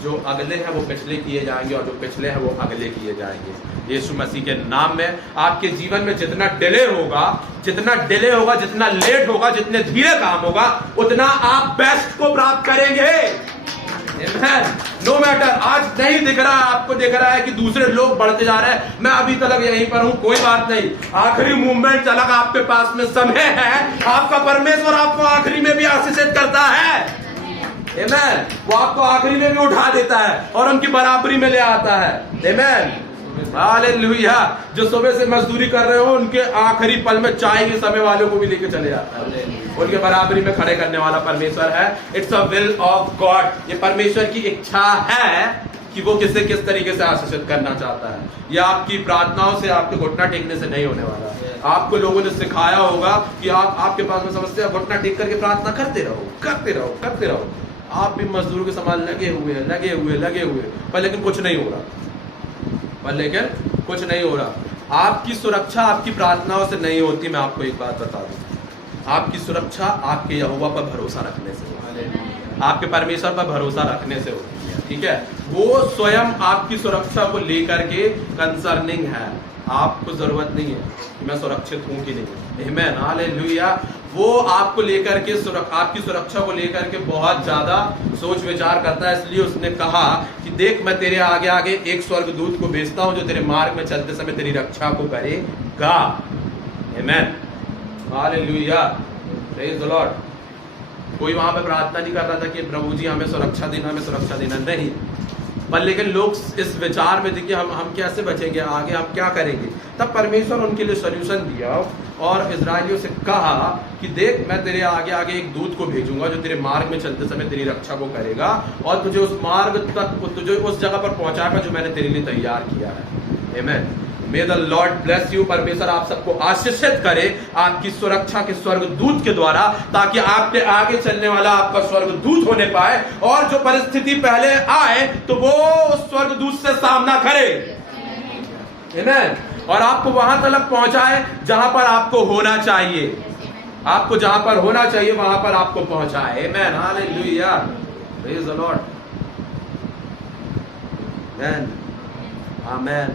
जो अगले हैं वो पिछले किए जाएंगे और जो पिछले हैं वो अगले किए जाएंगे। यीशु मसीह के नाम में आपके जीवन में जितना डिले होगा, जितना लेट होगा, जितने धीरे काम होगा, उतना आप बेस्ट को प्राप्त करेंगे। नो मैटर, आज नहीं दिख रहा, आपको दिख रहा है कि दूसरे लोग बढ़ते जा रहे हैं, मैं अभी तक यहीं पर हूं, कोई बात नहीं। आखिरी मूवमेंट तक आपके पास में समय है। आपका परमेश्वर आपको आखिरी में भी आशीषित करता है। आमीन, वो आपको आखिरी में भी उठा देता है और उनकी बराबरी में ले आता है। आमीन, हालेलुया। जो सुबह से मजदूरी कर रहे हो उनके आखिरी पल में चाय के समय वालों को भी लेके चले जाता है, उनके बराबरी में खड़े करने वाला परमेश्वर है। It's a will of God. ये परमेश्वर की इच्छा है कि वो किसे किस तरीके से आशीषित करना चाहता है। ये आपकी प्रार्थनाओं से, आपके घुटना टेकने से नहीं होने वाला। आपको लोगों ने सिखाया होगा कि आपके पास में समस्या, घुटना टेक करके प्रार्थना करते रहो। आप भी मजदूरों के समान लगे हुए पर लेकिन कुछ नहीं हो रहा। आपकी सुरक्षा आपकी प्रार्थनाओं से नहीं होती। मैं आपको एक बात बता दूं, आपकी सुरक्षा आपके यहोवा पर भरोसा रखने से होती है, आपके परमेश्वर पर भरोसा रखने से होती है, ठीक है। वो स्वयं आपकी सुरक्षा को लेकर के कंसर्निंग है। आपको जरूरत नहीं है कि मैं सुरक्षित हूं कि नहीं। आमीन, हालेलुया। वो आपको लेकर के आपकी सुरक्षा को लेकर के बहुत ज्यादा सोच विचार करता है। इसलिए उसने कहा कि देख मैं तेरे आगे आगे एक स्वर्गदूत को भेजता हूं जो तेरे मार्ग में चलते समय तेरी रक्षा को करेगा। आमीन, हालेलुया, प्रेज द लॉर्ड। कोई वहां पे प्रार्थना नहीं कर रहा था कि प्रभु जी हमें सुरक्षा देना, नहीं। पर लेकिन लोग इस विचार में थे कि हम कैसे बचेंगे, आगे हम क्या करेंगे। तब परमेश्वर उनके लिए सॉल्यूशन दिया और इजराइलियों से कहा कि देख मैं तेरे आगे आगे एक दूत को भेजूंगा जो तेरे मार्ग में चलते समय तेरी रक्षा को करेगा और तुझे उस मार्ग तक, तुझे उस जगह पर पहुंचाएगा जो मैंने तेरे लिए तैयार किया है। आमीन, मे द लॉर्ड ब्लेस यू। परमेश्वर आप सबको आशीषित करे आपकी सुरक्षा के स्वर्गदूत के द्वारा, ताकि आपके आगे चलने वाला आपका स्वर्गदूत होने पाए और जो परिस्थिति पहले आए तो वो उस स्वर्गदूत से सामना करे। आमीन, और आपको वहां तक पहुंचाए जहां पर आपको होना चाहिए। आपको जहां पर होना चाहिए वहां पर आपको पहुंचाए। आमीन, hallelujah, praise the Lord. Amen amen.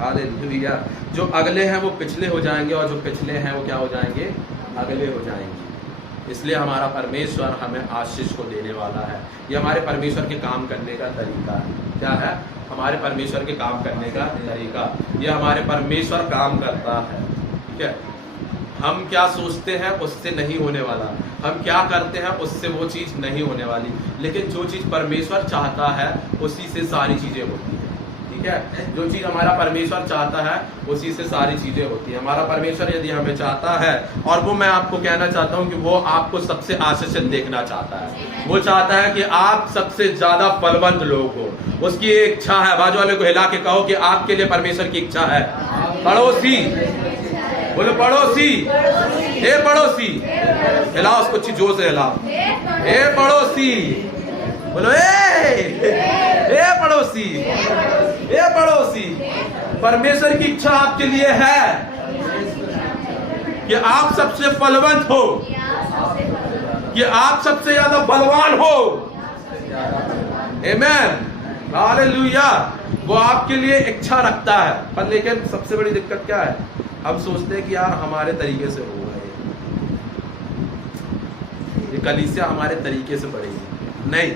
Hallelujah. जो अगले हैं वो पिछले हो जाएंगे और जो पिछले हैं वो क्या हो जाएंगे? अगले हो जाएंगे। इसलिए हमारा परमेश्वर हमें आशीष को देने वाला है। ये हमारे परमेश्वर के काम करने का तरीका है। क्या है? हमारे परमेश्वर के काम करने का तरीका। ये हमारे परमेश्वर काम करता है। ठीक है, हम क्या सोचते हैं उससे नहीं होने वाला, हम क्या करते हैं उससे वो चीज नहीं होने वाली, लेकिन जो चीज परमेश्वर चाहता है उसी से सारी चीजें होती है। ठीक है, जो चीज हमारा परमेश्वर चाहता है उसी से सारी चीजें होती है। हमारा परमेश्वर यदि हमें चाहता है, और वो मैं आपको कहना चाहता हूँ कि वो आपको सबसे आशीषित देखना चाहता है। वो चाहता है कि आप सबसे ज्यादा फलवंत लोग हो। उसकी एक इच्छा है। बाजू वाले को हिला के कहो कि आपके लिए परमेश्वर की इच्छा है। पड़ोसी बोलो, पड़ोसी, हे पड़ोसी, हिलाओ उसको अच्छी जोर से हिलाओ। हे पड़ोसी बोलो, हे पड़ोसी, हे पड़ोसी। परमेश्वर की इच्छा आपके लिए है कि आप सबसे फलवंत हो, कि आप सबसे ज्यादा बलवान हो। आमेन, हालेलुया। वो आपके लिए इच्छा रखता है। पर लेकिन सबसे बड़ी दिक्कत क्या है? हम सोचते हैं कि यार हमारे तरीके से होगा, ये कलीसिया हमारे तरीके से बढ़ेगी। नहीं,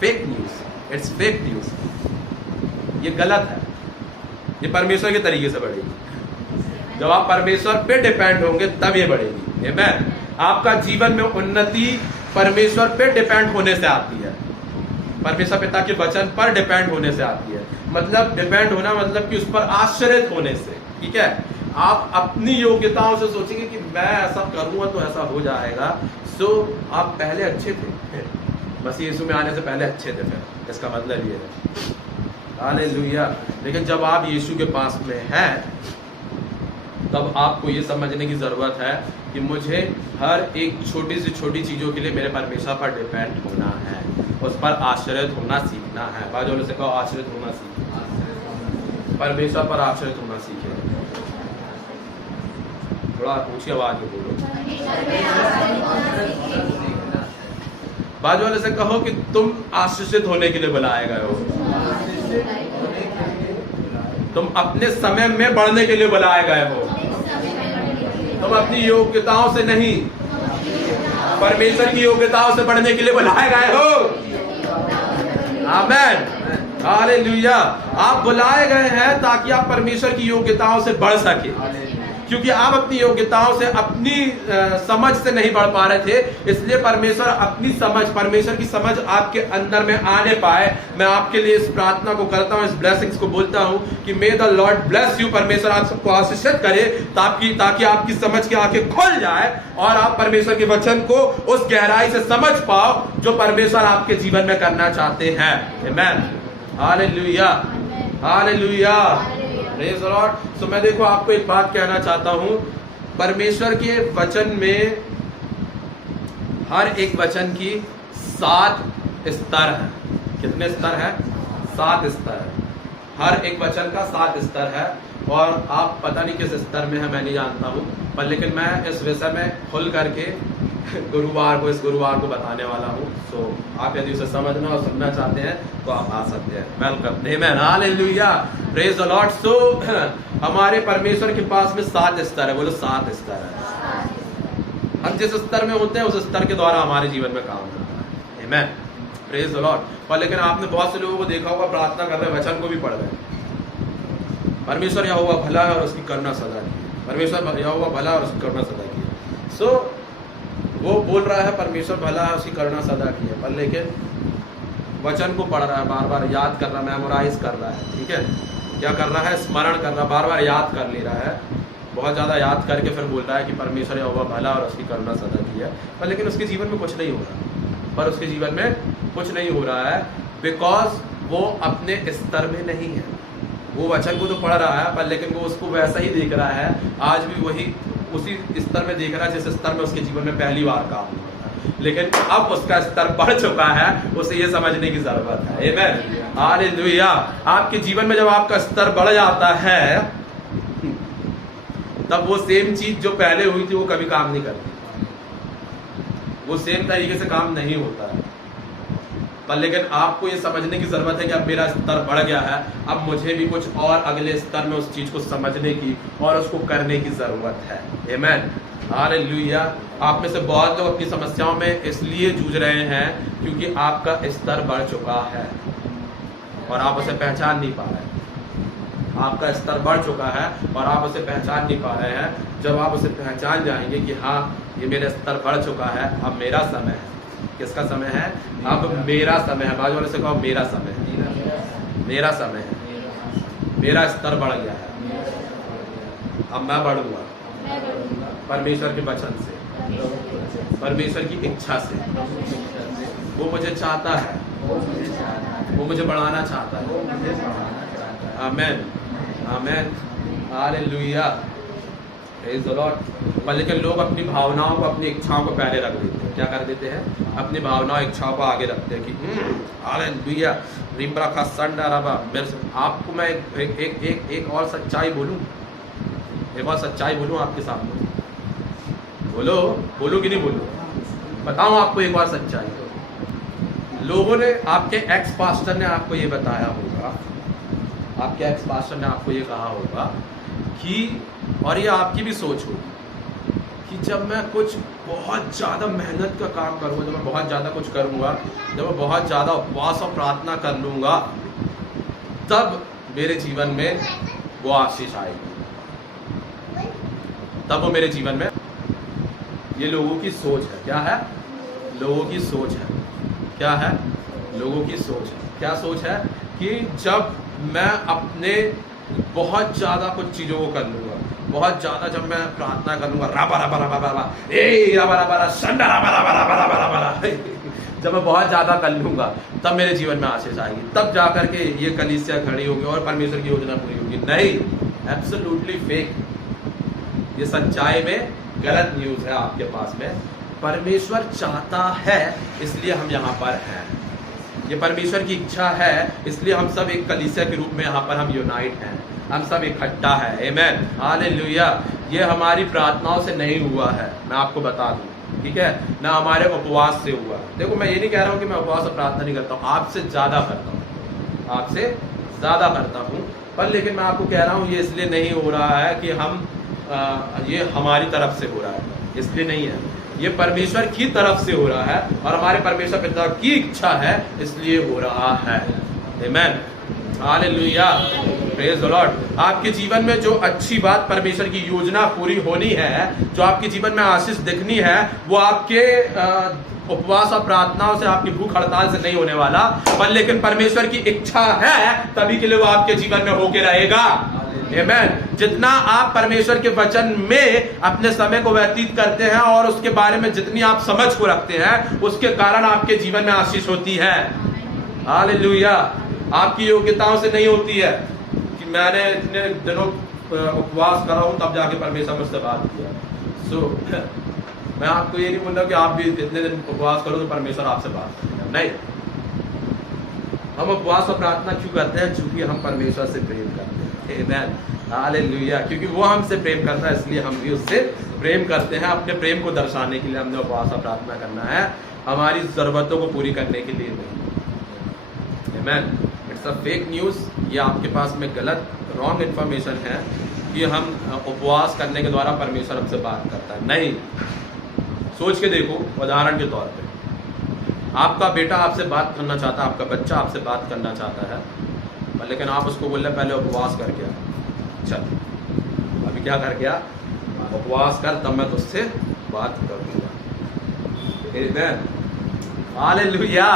fake news, it's fake news. ये गलत है। ये परमेश्वर के तरीके से बढ़ेगी। जब आप परमेश्वर पे डिपेंड होंगे तब ये बढ़ेगी। आमेन। आपका जीवन में उन्नति परमेश्वर पे डिपेंड होने से आती है। परमेश्वर पिता के वचन पर डिपेंड होने से आती है। मतलब डिपेंड होना मतलब कि उस पर आश्रित होने से। ठीक है, आप अपनी योग्यताओं से सोचेंगे कि मैं ऐसा करूंगा तो ऐसा हो जाएगा। सो आप पहले अच्छे थे, बस यीशु में आने से पहले अच्छे थे, फिर इसका मतलब ये है। हालेलुया। लेकिन जब आप यीशु के पास में हैं तब आपको ये समझने की जरूरत है कि मुझे हर एक छोटी से छोटी चीजों के लिए मेरे परमेश्वर पर डिपेंड होना है, उस पर आश्रित होना सीखना है। बाजू से कहो, आश्रित होना सीखना। परमेश्वर पर आश्रित होना सीखे। थोड़ा ऊंची आवाज में बोलो। बाजू वाले से कहो कि तुम आशीषित होने के लिए बुलाए गए हो। तुम अपने समय में बढ़ने के लिए बुलाए गए हो। तुम अपनी योग्यताओं से नहीं, परमेश्वर की योग्यताओं से बढ़ने के लिए बुलाए गए हो। आमेन, हालेलुया। आप बुलाए गए हैं ताकि आप परमेश्वर की योग्यताओं से बढ़ सके। क्योंकि आप अपनी योग्यताओं से, अपनी समझ से नहीं बढ़ पा रहे थे, इसलिए परमेश्वर अपनी समझ, परमेश्वर की समझ आपके अंदर में आने पाए। मैं आपके लिए इस प्रार्थना को करता हूँ, इस ब्लेसिंग्स को बोलता हूँ कि मे द लॉर्ड ब्लेस यू। परमेश्वर आप सबको आशीषित करे ताकि आपकी समझ की आंखें खुल जाए और आप परमेश्वर के वचन को उस गहराई से समझ पाओ जो परमेश्वर आपके जीवन में करना चाहते हैं। Amen, hallelujah, hallelujah, praise the Lord. So मैं देखो आपको एक बात कहना चाहता हूं, परमेश्वर के वचन में हर एक वचन की 7 स्तर है। कितने स्तर है? 7 स्तर है। हर एक वचन का 7 स्तर है। और आप पता नहीं किस स्तर में है, मैं नहीं जानता हूँ, पर लेकिन मैं इस विषय में खुल करके इस गुरुवार को बताने वाला हूँ। सो आप यदि उसे समझना और सुनना चाहते हैं तो आप आ सकते हैं। Welcome, amen, hallelujah, praise the Lord. So हमारे परमेश्वर के पास में 7 स्तर है। बोलो, 7 स्तर है। हम जिस स्तर में होते हैं उस स्तर के द्वारा हमारे जीवन में काम होता है। आमेन, प्रेज़ द लॉर्ड। पर लेकिन आपने बहुत से लोगों को देखा होगा, प्रार्थना कर रहे, वचन को भी पढ़ रहे, परमेश्वर यहोवा भला है और उसकी करुणा सदा की। परमेश्वर यहोवा भला है और उसकी करुणा सदा की। सो वो बोल रहा है परमेश्वर भला है, उसकी करुणा सदा की है, पर लेकिन वचन को पढ़ रहा है, बार बार याद कर रहा है, मेमोराइज कर रहा है। ठीक है, क्या कर रहा है? स्मरण कर रहा है, बार बार याद कर ले रहा है, बहुत ज़्यादा याद करके फिर बोल रहा है कि परमेश्वर यहोवा भला और उसकी करुणा सदा की है, पर लेकिन उसके जीवन में कुछ नहीं हो रहा। पर उसके जीवन में कुछ नहीं हो रहा है बिकॉज वो अपने स्तर में नहीं है। वो वचन को तो पढ़ रहा है, पर लेकिन वो उसको वैसा ही देख रहा है, आज भी वही उसी स्तर में देख रहा है जिस स्तर में उसके जीवन में पहली बार काम हुआ था। लेकिन अब उसका स्तर बढ़ चुका है, उसे ये समझने की जरूरत है। Amen, hallelujah. आपके जीवन में जब आपका स्तर बढ़ जाता है तब वो सेम चीज जो पहले हुई थी वो कभी काम नहीं करती। वो सेम तरीके से काम नहीं होता है। पर लेकिन आपको ये समझने की जरूरत है कि अब मेरा स्तर बढ़ गया है, अब मुझे भी कुछ और अगले स्तर में उस चीज को समझने की और उसको करने की जरूरत है। आमीन, हालेलुया। आप में से बहुत लोग अपनी समस्याओं में इसलिए जूझ रहे हैं क्योंकि आपका स्तर बढ़ चुका है और आप उसे पहचान नहीं पा रहे हैं। आपका स्तर बढ़ चुका है और आप उसे पहचान नहीं पा रहे हैं। जब आप उसे पहचान जाएंगे कि हाँ ये मेरा स्तर बढ़ चुका है, अब मेरा समय है। किसका समय है? अब मेरा समय है। बाजू वाले से कहो मेरा समय है, मेरा समय है, मेरा स्तर बढ़ गया है, अब मैं बढ़ूंगा परमेश्वर के वचन से, परमेश्वर की इच्छा से। वो मुझे चाहता है, वो मुझे बढ़ाना चाहता है। आमीन, आमीन, हालेलुया, प्रेज़ द लॉर्ड। पर लेकिन लोग अपनी भावनाओं को, अपनी इच्छाओं को पहले रख देते हैं। क्या कर देते हैं? अपनी भावनाओं, इच्छाओं को आगे रखते हैं कि हालेलुया, रिब्रा का संडा रबा। आपको मैं एक और सच्चाई बोलूं, एक और सच्चाई बोलूं आपके सामने। बोलो, बोलूं कि नहीं बोलूं? बताऊं आपको एक और सच्चाई। लोगों ने, आपके एक्स पास्टर ने आपको ये बताया होगा, आपके एक्स पास्टर ने आपको ये कहा होगा कि, और ये आपकी भी सोच होगी कि जब मैं कुछ बहुत ज़्यादा मेहनत का काम करूँगा, जब मैं बहुत ज़्यादा कुछ करूँगा, जब मैं बहुत ज़्यादा उपवास और प्रार्थना कर लूँगा, तब मेरे जीवन में वो आशीष आएगी, तब वो मेरे जीवन में। ये लोगों की सोच है। क्या है? लोगों की सोच है। क्या है? लोगों की सोच है। क्या सोच है? कि जब मैं अपने बहुत ज़्यादा कुछ चीज़ों को कर लूँगा, बहुत ज़्यादा जब मैं प्रार्थना कर लूँगा, राबा राबा राबा राबा, ए राबा राबा राबा, संडा राबा राबा राबा राबा राबा राबा, जब मैं बहुत ज़्यादा कर लूँगा, तब मेरे जीवन में आशीष आएगी, तब जा करके ये कलीसिया खड़ी होगी और परमेश्वर की योजना पूरी होगी। नहीं, एब्सोल्युटली फेक। ये सच्चाई में गलत न्यूज़ है आपके पास में। परमेश्वर चाहता है, इसलिए हम यहाँ पर हैं। ये परमेश्वर की इच्छा है, इसलिए हम सब एक कलीसिया के रूप में यहाँ पर हम यूनाइट हैं, हम सब इकट्ठा है। आमीन, हालेलुया। ये हमारी प्रार्थनाओं से नहीं हुआ है, मैं आपको बता दूं, ठीक है ना, हमारे उपवास से हुआ। देखो, मैं ये नहीं कह रहा हूँ कि मैं उपवास और प्रार्थना नहीं करता हूँ, आपसे ज़्यादा करता हूँ, आपसे ज़्यादा करता हूँ। पर लेकिन मैं आपको कह रहा हूँ, ये इसलिए नहीं हो रहा है कि हम ये हमारी तरफ से हो रहा है, इसलिए नहीं है, ये परमेश्वर की तरफ से हो रहा है और हमारे परमेश्वर पिता की इच्छा है, इसलिए हो रहा है। आमीन, हालेलुया, प्रेज़ द लॉर्ड। आपके जीवन में जो अच्छी बात, परमेश्वर की योजना पूरी होनी है, जो आपके जीवन में आशीष दिखनी है, वो आपके उपवास और प्रार्थनाओं से, आपकी भूख हड़ताल से नहीं होने वाला, पर लेकिन परमेश्वर की इच्छा है, तभी के लिए वो आपके जीवन में होके रहेगा। आमीन। जितना आप परमेश्वर के वचन में अपने समय को व्यतीत करते हैं और उसके बारे में जितनी आप समझ को रखते हैं, उसके कारण आपके जीवन में आशीष होती है। हालेलुया। आपकी योग्यताओं से नहीं होती है कि मैंने इतने दिनों उपवास करा हूं तब जाके परमेश्वर मुझसे बात किया। मैं आपको ये नहीं बोल रहा कि आप भी इतने दिन उपवास करो तो परमेश्वर आपसे बात करेगा, नहीं। हम उपवास और प्रार्थना क्यों करते हैं? क्योंकि हम परमेश्वर से प्रेम करते हैं। Amen, hallelujah. क्योंकि वो हमसे प्रेम करता है, इसलिए हम भी उससे प्रेम करते हैं। अपने प्रेम को दर्शाने के लिए हमने उपवास और प्रार्थना करना है, हमारी जरूरतों को पूरी करने के लिए नहीं। आमीन। It's a fake news. ये आपके पास में गलत, रॉन्ग इन्फॉर्मेशन है कि हम उपवास करने के द्वारा परमेश्वर हमसे बात करता है। नहीं, सोच के देखो। उदाहरण के तौर पे आपका बेटा आपसे बात करना चाहता है, आपका बच्चा आपसे बात करना चाहता है, लेकिन आप उसको बोल रहे पहले उपवास कर गया, चल अभी क्या कर गया? उपवास कर, तब मैं तुझसे बात करूंगा। आमीन, हालेलुया।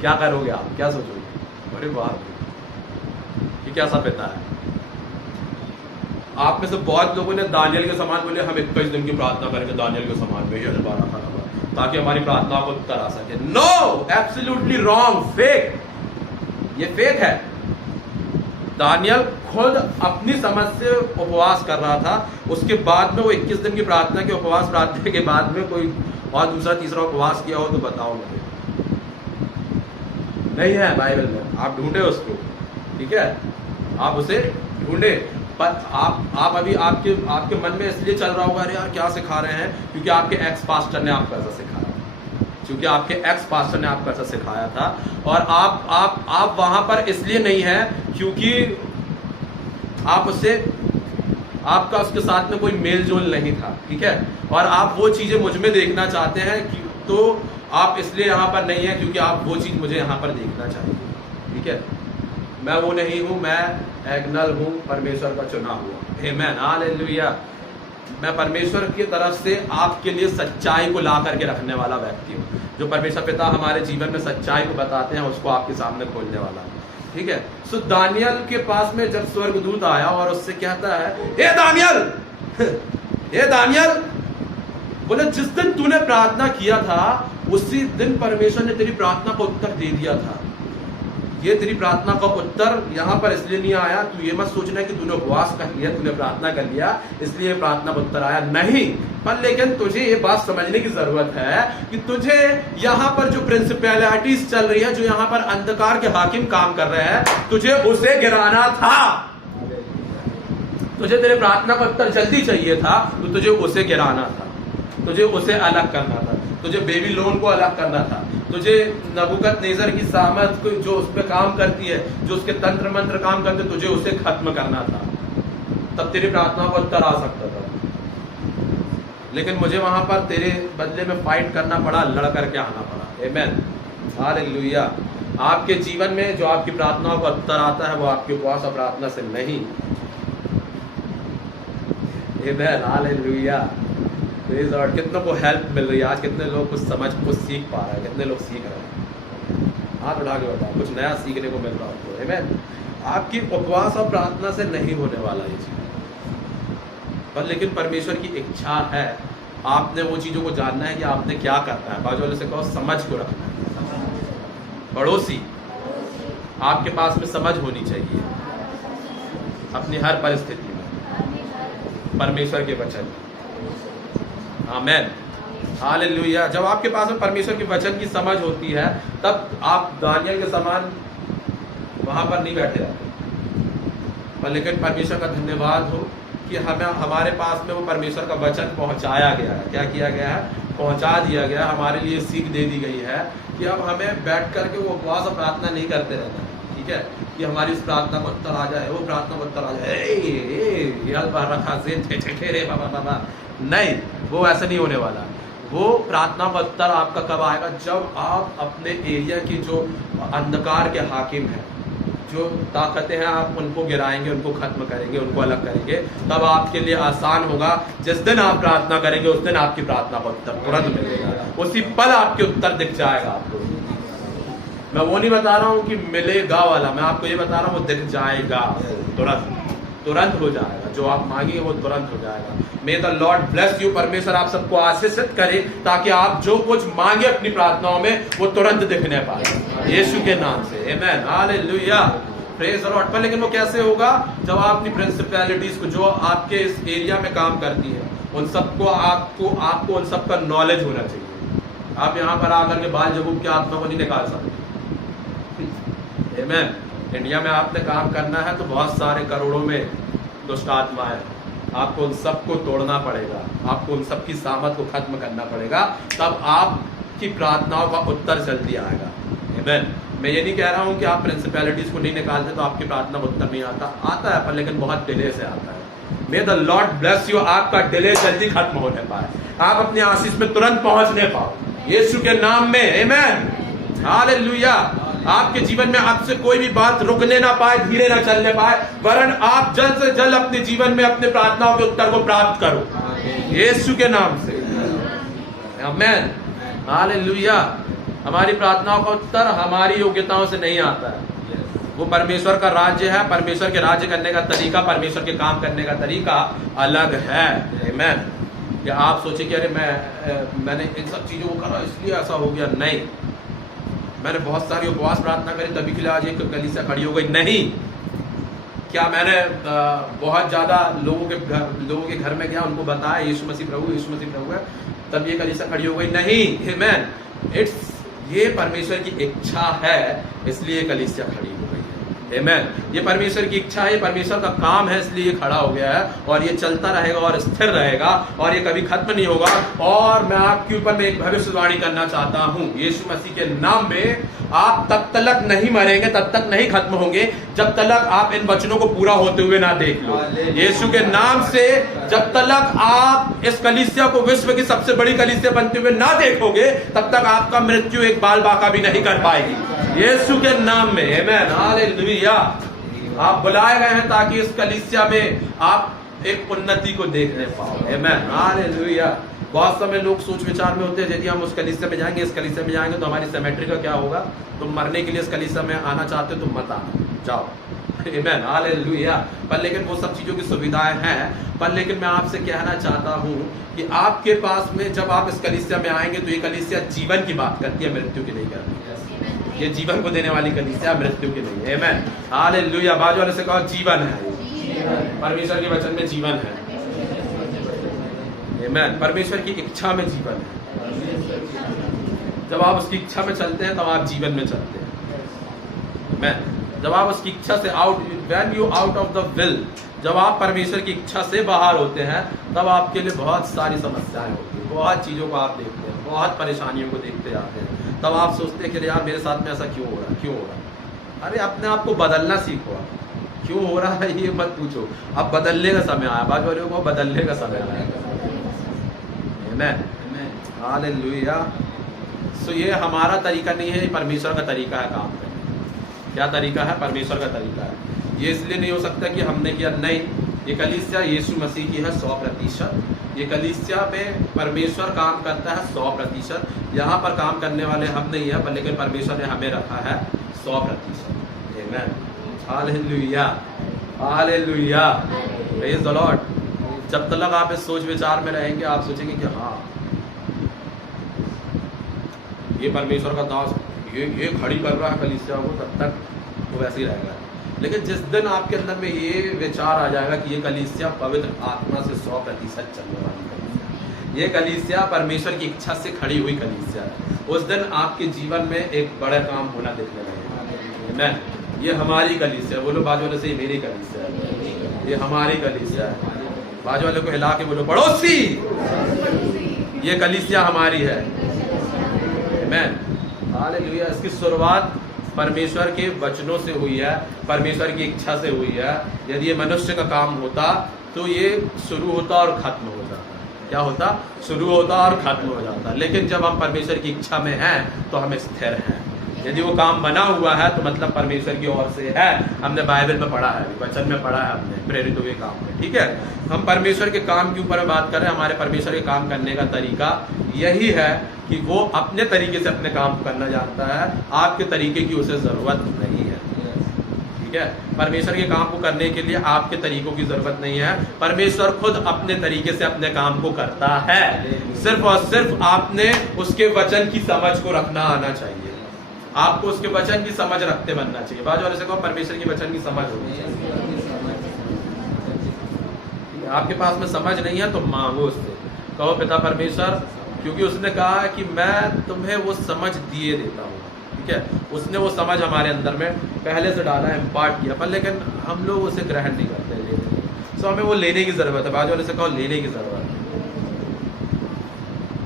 क्या करोगे आप? क्या सोचोगे? अरे वाह, ये कैसा पिता है। आप में से बहुत लोगों ने दानियल के समान बोले, हम 21 दिन की प्रार्थना करेंगे दानियल के समान में, ताकि हमारी प्रार्थना को उत्तर आ सके। No, absolutely wrong, fake. ये फेक है। दानियल खुद अपनी समझ से उपवास कर रहा था, उसके बाद में वो 21 दिन की प्रार्थना के उपवास प्रार्थना के बाद में कोई और दूसरा तीसरा उपवास किया हो तो बताओ मुझे। नहीं है बाइबल में, आप ढूंढे उसको, ठीक है, आप उसे ढूंढे। पर आप अभी आपके मन में इसलिए चल रहा होगा, अरे यार क्या सिखा रहे हैं, क्योंकि आपके एक्स पास्टर ने आपको ऐसा सिखाया, क्योंकि आपके एक्स पास्टर ने आपको ऐसा सिखाया था। और आप वहां पर इसलिए नहीं है क्योंकि आपका उसके साथ में कोई मेल जोल नहीं था, ठीक है, और आप वो चीजें मुझ में देखना चाहते हैं तो आप इसलिए यहाँ पर नहीं है क्योंकि आप वो चीज मुझे यहाँ पर देखना चाहिए, ठीक है। मैं वो नहीं हूँ, मैं एग्नल हूँ, परमेश्वर का चुना हुआ। Amen, hallelujah. मैं परमेश्वर की तरफ से आपके लिए सच्चाई को ला करके रखने वाला व्यक्ति हूँ। जो परमेश्वर पिता हमारे जीवन में सच्चाई को बताते हैं उसको आपके सामने खोलने वाला, ठीक है। सो दानियल के पास में जब स्वर्गदूत आया और उससे कहता है, हे दानियल, बोले जिस दिन तूने प्रार्थना किया था उसी दिन परमेश्वर ने तेरी प्रार्थना का उत्तर दे दिया था। ये तेरी प्रार्थना का उत्तर यहाँ पर इसलिए नहीं आया, तू ये मत सोचना कि तूने उपवास कर लिया, तूने प्रार्थना कर लिया इसलिए प्रार्थना का उत्तर आया, नहीं। पर लेकिन तुझे ये बात समझने की जरूरत है कि तुझे यहाँ पर जो प्रिंसिपैलिटीज चल रही है, जो यहाँ पर अंधकार के हाकिम काम कर रहे हैं, तुझे उसे गिराना था। तुझे तेरे प्रार्थना का उत्तर जल्दी चाहिए था तो तुझे उसे गिराना था, तुझे उसे अलग करना था, तुझे बेबीलोन को अलग करना था, तुझे नबूकदनेस्सर की सामर्थ को जो उस पर काम करती है, जो उसके तंत्र मंत्र काम करते, तुझे उसे खत्म करना था, तब तेरी प्रार्थना का उत्तर आ सकता था। लेकिन मुझे वहां पर तेरे बदले में फाइट करना पड़ा, लड़ करके आना पड़ा। आमेन, हालेलुया। आपके जीवन में जो आपकी प्रार्थनाओं का उत्तर आता है वो आपके उपवास और प्रार्थना से नहीं। आमेन, हालेलुया। Praise the Lord. कितनों को हेल्प मिल रही है आज, कितने लोग कुछ समझ, कुछ सीख पा रहे हैं, कितने लोग सीख रहे हैं, हाथ उठा के बताओ, कुछ नया सीखने को मिल रहा हो। आमेन। आपकी उपवास और प्रार्थना से नहीं होने वाला ये चीज, पर लेकिन परमेश्वर की इच्छा है, आपने वो चीजों को जानना है कि आपने क्या करना है। बाजू वाले से कहो समझ को रखना है। पड़ोसी, आपके पास में समझ होनी चाहिए अपनी हर परिस्थिति में परमेश्वर के वचन। आमेन, हालेलुया। जब आपके पास में परमेश्वर के वचन की समझ होती है तब आप दानियल के समान वहां पर नहीं बैठे रहते। पर लेकिन परमेश्वर का धन्यवाद हो कि हमारे पास में वो परमेश्वर का वचन पहुंचाया गया है। क्या किया गया है? पहुंचा दिया गया। हमारे लिए सीख दे दी गई है कि अब हमें बैठ करके वो उपवास और प्रार्थना नहीं करते रहना, ठीक है, कि हमारी उस प्रार्थना को उत्तर आ जाए, वो प्रार्थना को उत्तर आ जाए, रखा नहीं, वो ऐसा नहीं होने वाला। वो प्रार्थना का उत्तर आपका कब आएगा? जब आप अपने एरिया की जो अंधकार के हाकिम हैं, जो ताकतें हैं, आप उनको गिराएंगे, उनको खत्म करेंगे, उनको अलग करेंगे, तब आपके लिए आसान होगा। जिस दिन आप प्रार्थना करेंगे उस दिन आपकी प्रार्थना का उत्तर तुरंत मिलेगा, उसी पल आपके उत्तर दिख जाएगा आपको। मैं वो नहीं बता रहा हूँ कि मिलेगा वाला, मैं आपको ये बता रहा हूँ वो दिख जाएगा, तुरंत हो जाएगा। जो आप मांगेंगे वो तुरंत हो जाएगा। मे द लॉर्ड ब्लेस यू। परमेश्वर आप सबको आशीषित करे ताकि आप जो कुछ मांगे अपनी प्रार्थनाओं में वो तुरंत दिखने पाए यीशु के नाम से। आमेन, हालेलुया, प्रेज द लॉर्ड। पर लेकिन वो कैसे होगा? जब आप अपनी प्रिंसिपैलिटीज को, जो आपके इस एरिया में काम करती है, उन सबको आपको उन सबका नॉलेज होना चाहिए। आप यहाँ पर आकर के बाल जबूब की आत्मा को नहीं निकाल सकते। आमेन। इंडिया में आपने काम करना है तो बहुत सारे करोड़ों में दुष्ट आत्माएं, आपको उन सबको तोड़ना पड़ेगा, आपको उन सबकी सामर्थ को खत्म करना पड़ेगा, तब आपकी प्रार्थनाओं का उत्तर जल्दी आएगा। आमेन। मैं ये नहीं कह रहा हूँ कि आप प्रिंसिपैलिटीज को नहीं निकालते तो आपकी प्रार्थना का उत्तर नहीं आता है, पर लेकिन बहुत डिले से आता है। मे द लॉर्ड ब्लेस यू। आपका डिले जल्दी खत्म होने पाए, आप अपने आशीष में तुरंत पहुंचने पाओ यीशु के नाम में। आमेन, हालेलुया। आपके जीवन में आपसे कोई भी बात रुकने ना पाए, धीरे ना चलने पाए, वरन आप जल्द से जल्द अपने जीवन में अपने प्रार्थनाओं के उत्तर को प्राप्त करो यीशु के नाम से। आमेन, हालेलुया। हमारी प्रार्थनाओं का उत्तर हमारी योग्यताओं से नहीं आता है, वो परमेश्वर का राज्य है। परमेश्वर के राज्य करने का तरीका, परमेश्वर के काम करने का तरीका अलग है। आमेन। कि आप सोचे कि अरे मैंने इन सब चीजों को करा इसलिए ऐसा हो गया, नहीं। मैंने बहुत सारी उपवास प्रार्थना करी तभी के लिए आज एक कलीसिया खड़ी हो गई, नहीं। क्या मैंने बहुत ज्यादा लोगों के घर में गया, उनको बताया यीशु मसीह प्रभु है, तब ये कलीसिया खड़ी हो गई, नहीं। आमेन। ये परमेश्वर की इच्छा है, इसलिए कलीसिया खड़ी हो गई है। आमेन। ये परमेश्वर की इच्छा है, ये परमेश्वर का काम है, इसलिए ये खड़ा हो गया है और ये चलता रहेगा और स्थिर रहेगा और ये कभी खत्म नहीं होगा। और मैं आपके ऊपर में एक भविष्यवाणी करना चाहता हूं, यीशु मसीह के नाम में आप तब तक नहीं मरेंगे, तब तक नहीं खत्म होंगे जब तक आप इन वचनों को पूरा होते हुए ना देख लो। यीशु के नाम से जब तक आप इस कलीसिया को विश्व की सबसे बड़ी कलीसिया बनते हुए ना देखोगे, तब तक आपका मृत्यु एक बाल बाका भी नहीं कर पाएगी। यीशु के नाम में आमेन, हालेलुया। आप बुलाए गए हैं ताकि इस कलीसिया में आप एक उन्नति को देखने पाओ, आमेन, हालेलुया। बहुत समय लोग सोच विचार में होते हैं, यदि हम उस कलीसिया में जाएंगे, इस कलीसिया में जाएंगे तो हमारी सेमेट्री का क्या होगा। तुम मरने के लिए इस कलीसिया में आना चाहते हो, तुम मत आना, जाओ, आमेन, हालेलुया। पर लेकिन वो सब चीजों की सुविधाएं हैं, पर लेकिन मैं आपसे कहना चाहता हूं कि आपके पास में जब आप इस कलीसिया में आएंगे तो ये कलीसिया जीवन की बात करती है, मृत्यु की नहीं करती है। ये जीवन को देने वाली कलीसिया, मृत्यु की नहीं है, आमेन, हालेलुया। बाजू वाले से कहो जीवन है, परमेश्वर के वचन में जीवन है, आमेन। परमेश्वर की इच्छा में जीवन है। जब आप उसकी इच्छा में चलते हैं तब आप जीवन में चलते हैं, आमेन। जब आप उसकी इच्छा से when you out of the will, जब आप परमेश्वर की इच्छा से बाहर होते हैं तब आपके लिए बहुत सारी समस्याएं होती हैं, बहुत चीजों को आप देखते हैं, बहुत परेशानियों को देखते जाते हैं। तब आप सोचते हैं कि यार मेरे साथ में ऐसा क्यों हो रहा है, क्यों हो रहा है। अरे अपने आप को बदलना सीखो, क्यों हो रहा है ये मत पूछो, अब बदलने का समय आया, बाजू वालों को बदलने का समय आया, आमेन, हालेलुया। सो ये हमारा तरीका नहीं है, ये परमेश्वर का तरीका है काम करने। क्या तरीका है? परमेश्वर का तरीका है। ये इसलिए नहीं हो सकता कि हमने किया, नहीं। ये कलीसिया यीशु मसीह की है 100%। ये कलीसिया में परमेश्वर काम करता है 100%। यहाँ पर काम करने वाले हम नहीं है, पर लेकिन परमेश्वर ने हमें रखा है 100%। Amen, hallelujah, hallelujah, praise the Lord. जब तक आप इस सोच विचार में रहेंगे, आप सोचेंगे कि हाँ ये परमेश्वर का दास ये खड़ी कर रहा है कलीसिया को, तब तक वो वैसे ही रहेगा। लेकिन जिस दिन आपके अंदर में ये विचार आ जाएगा कि ये कलीसिया पवित्र आत्मा से 100% चलने वाली कलीसिया, ये कलीसिया परमेश्वर की इच्छा से खड़ी हुई कलीसिया है, उस दिन आपके जीवन में एक बड़ा काम होना देखने लगेगा। मैं ये हमारी कलीसिया, बोलो बाजू वाले से, ये मेरी कलीसिया है, ये हमारी कलीसिया है। बाजू वाले को हिला के बोलो पड़ोसी, ये कलीसिया हमारी है, आमेन, हालेलुया। इसकी शुरुआत परमेश्वर के वचनों से हुई है, परमेश्वर की इच्छा से हुई है। यदि ये मनुष्य का काम होता तो ये शुरू होता और खत्म हो जाता। क्या होता? शुरू होता और खत्म हो जाता। लेकिन जब हम परमेश्वर की इच्छा में हैं तो हम स्थिर हैं। यदि वो काम बना हुआ है तो मतलब परमेश्वर की ओर से है। हमने बाइबल में पढ़ा है, वचन में पढ़ा है, हमने प्रेरित हुए काम में, ठीक है। हम परमेश्वर के काम के ऊपर बात कर रहे हैं। हमारे परमेश्वर के काम करने का तरीका यही है कि वो अपने तरीके से अपने काम करना जानता है, आपके तरीके की उसे जरूरत नहीं है, ठीक है। परमेश्वर के काम को करने के लिए आपके तरीकों की जरूरत नहीं है। परमेश्वर खुद अपने तरीके से अपने काम को करता है। सिर्फ और सिर्फ आपने उसके वचन की समझ को रखना आना चाहिए। आपको उसके वचन की समझ रखते बनना चाहिए। बाजू वाले से कहो परमेश्वर की वचन की समझ होनी चाहिए। आपके पास में समझ नहीं है तो मांगो उससे, कहो पिता परमेश्वर, क्योंकि उसने कहा है कि मैं तुम्हें वो समझ दिए देता हूँ, ठीक है। उसने वो समझ हमारे अंदर में पहले से डाला है, इम्पार्ट किया, पर लेकिन हम लोग उसे ग्रहण नहीं करते, लेते। सो हमें वो लेने की जरूरत है। बाजू वाले से कहो लेने की जरूरत है,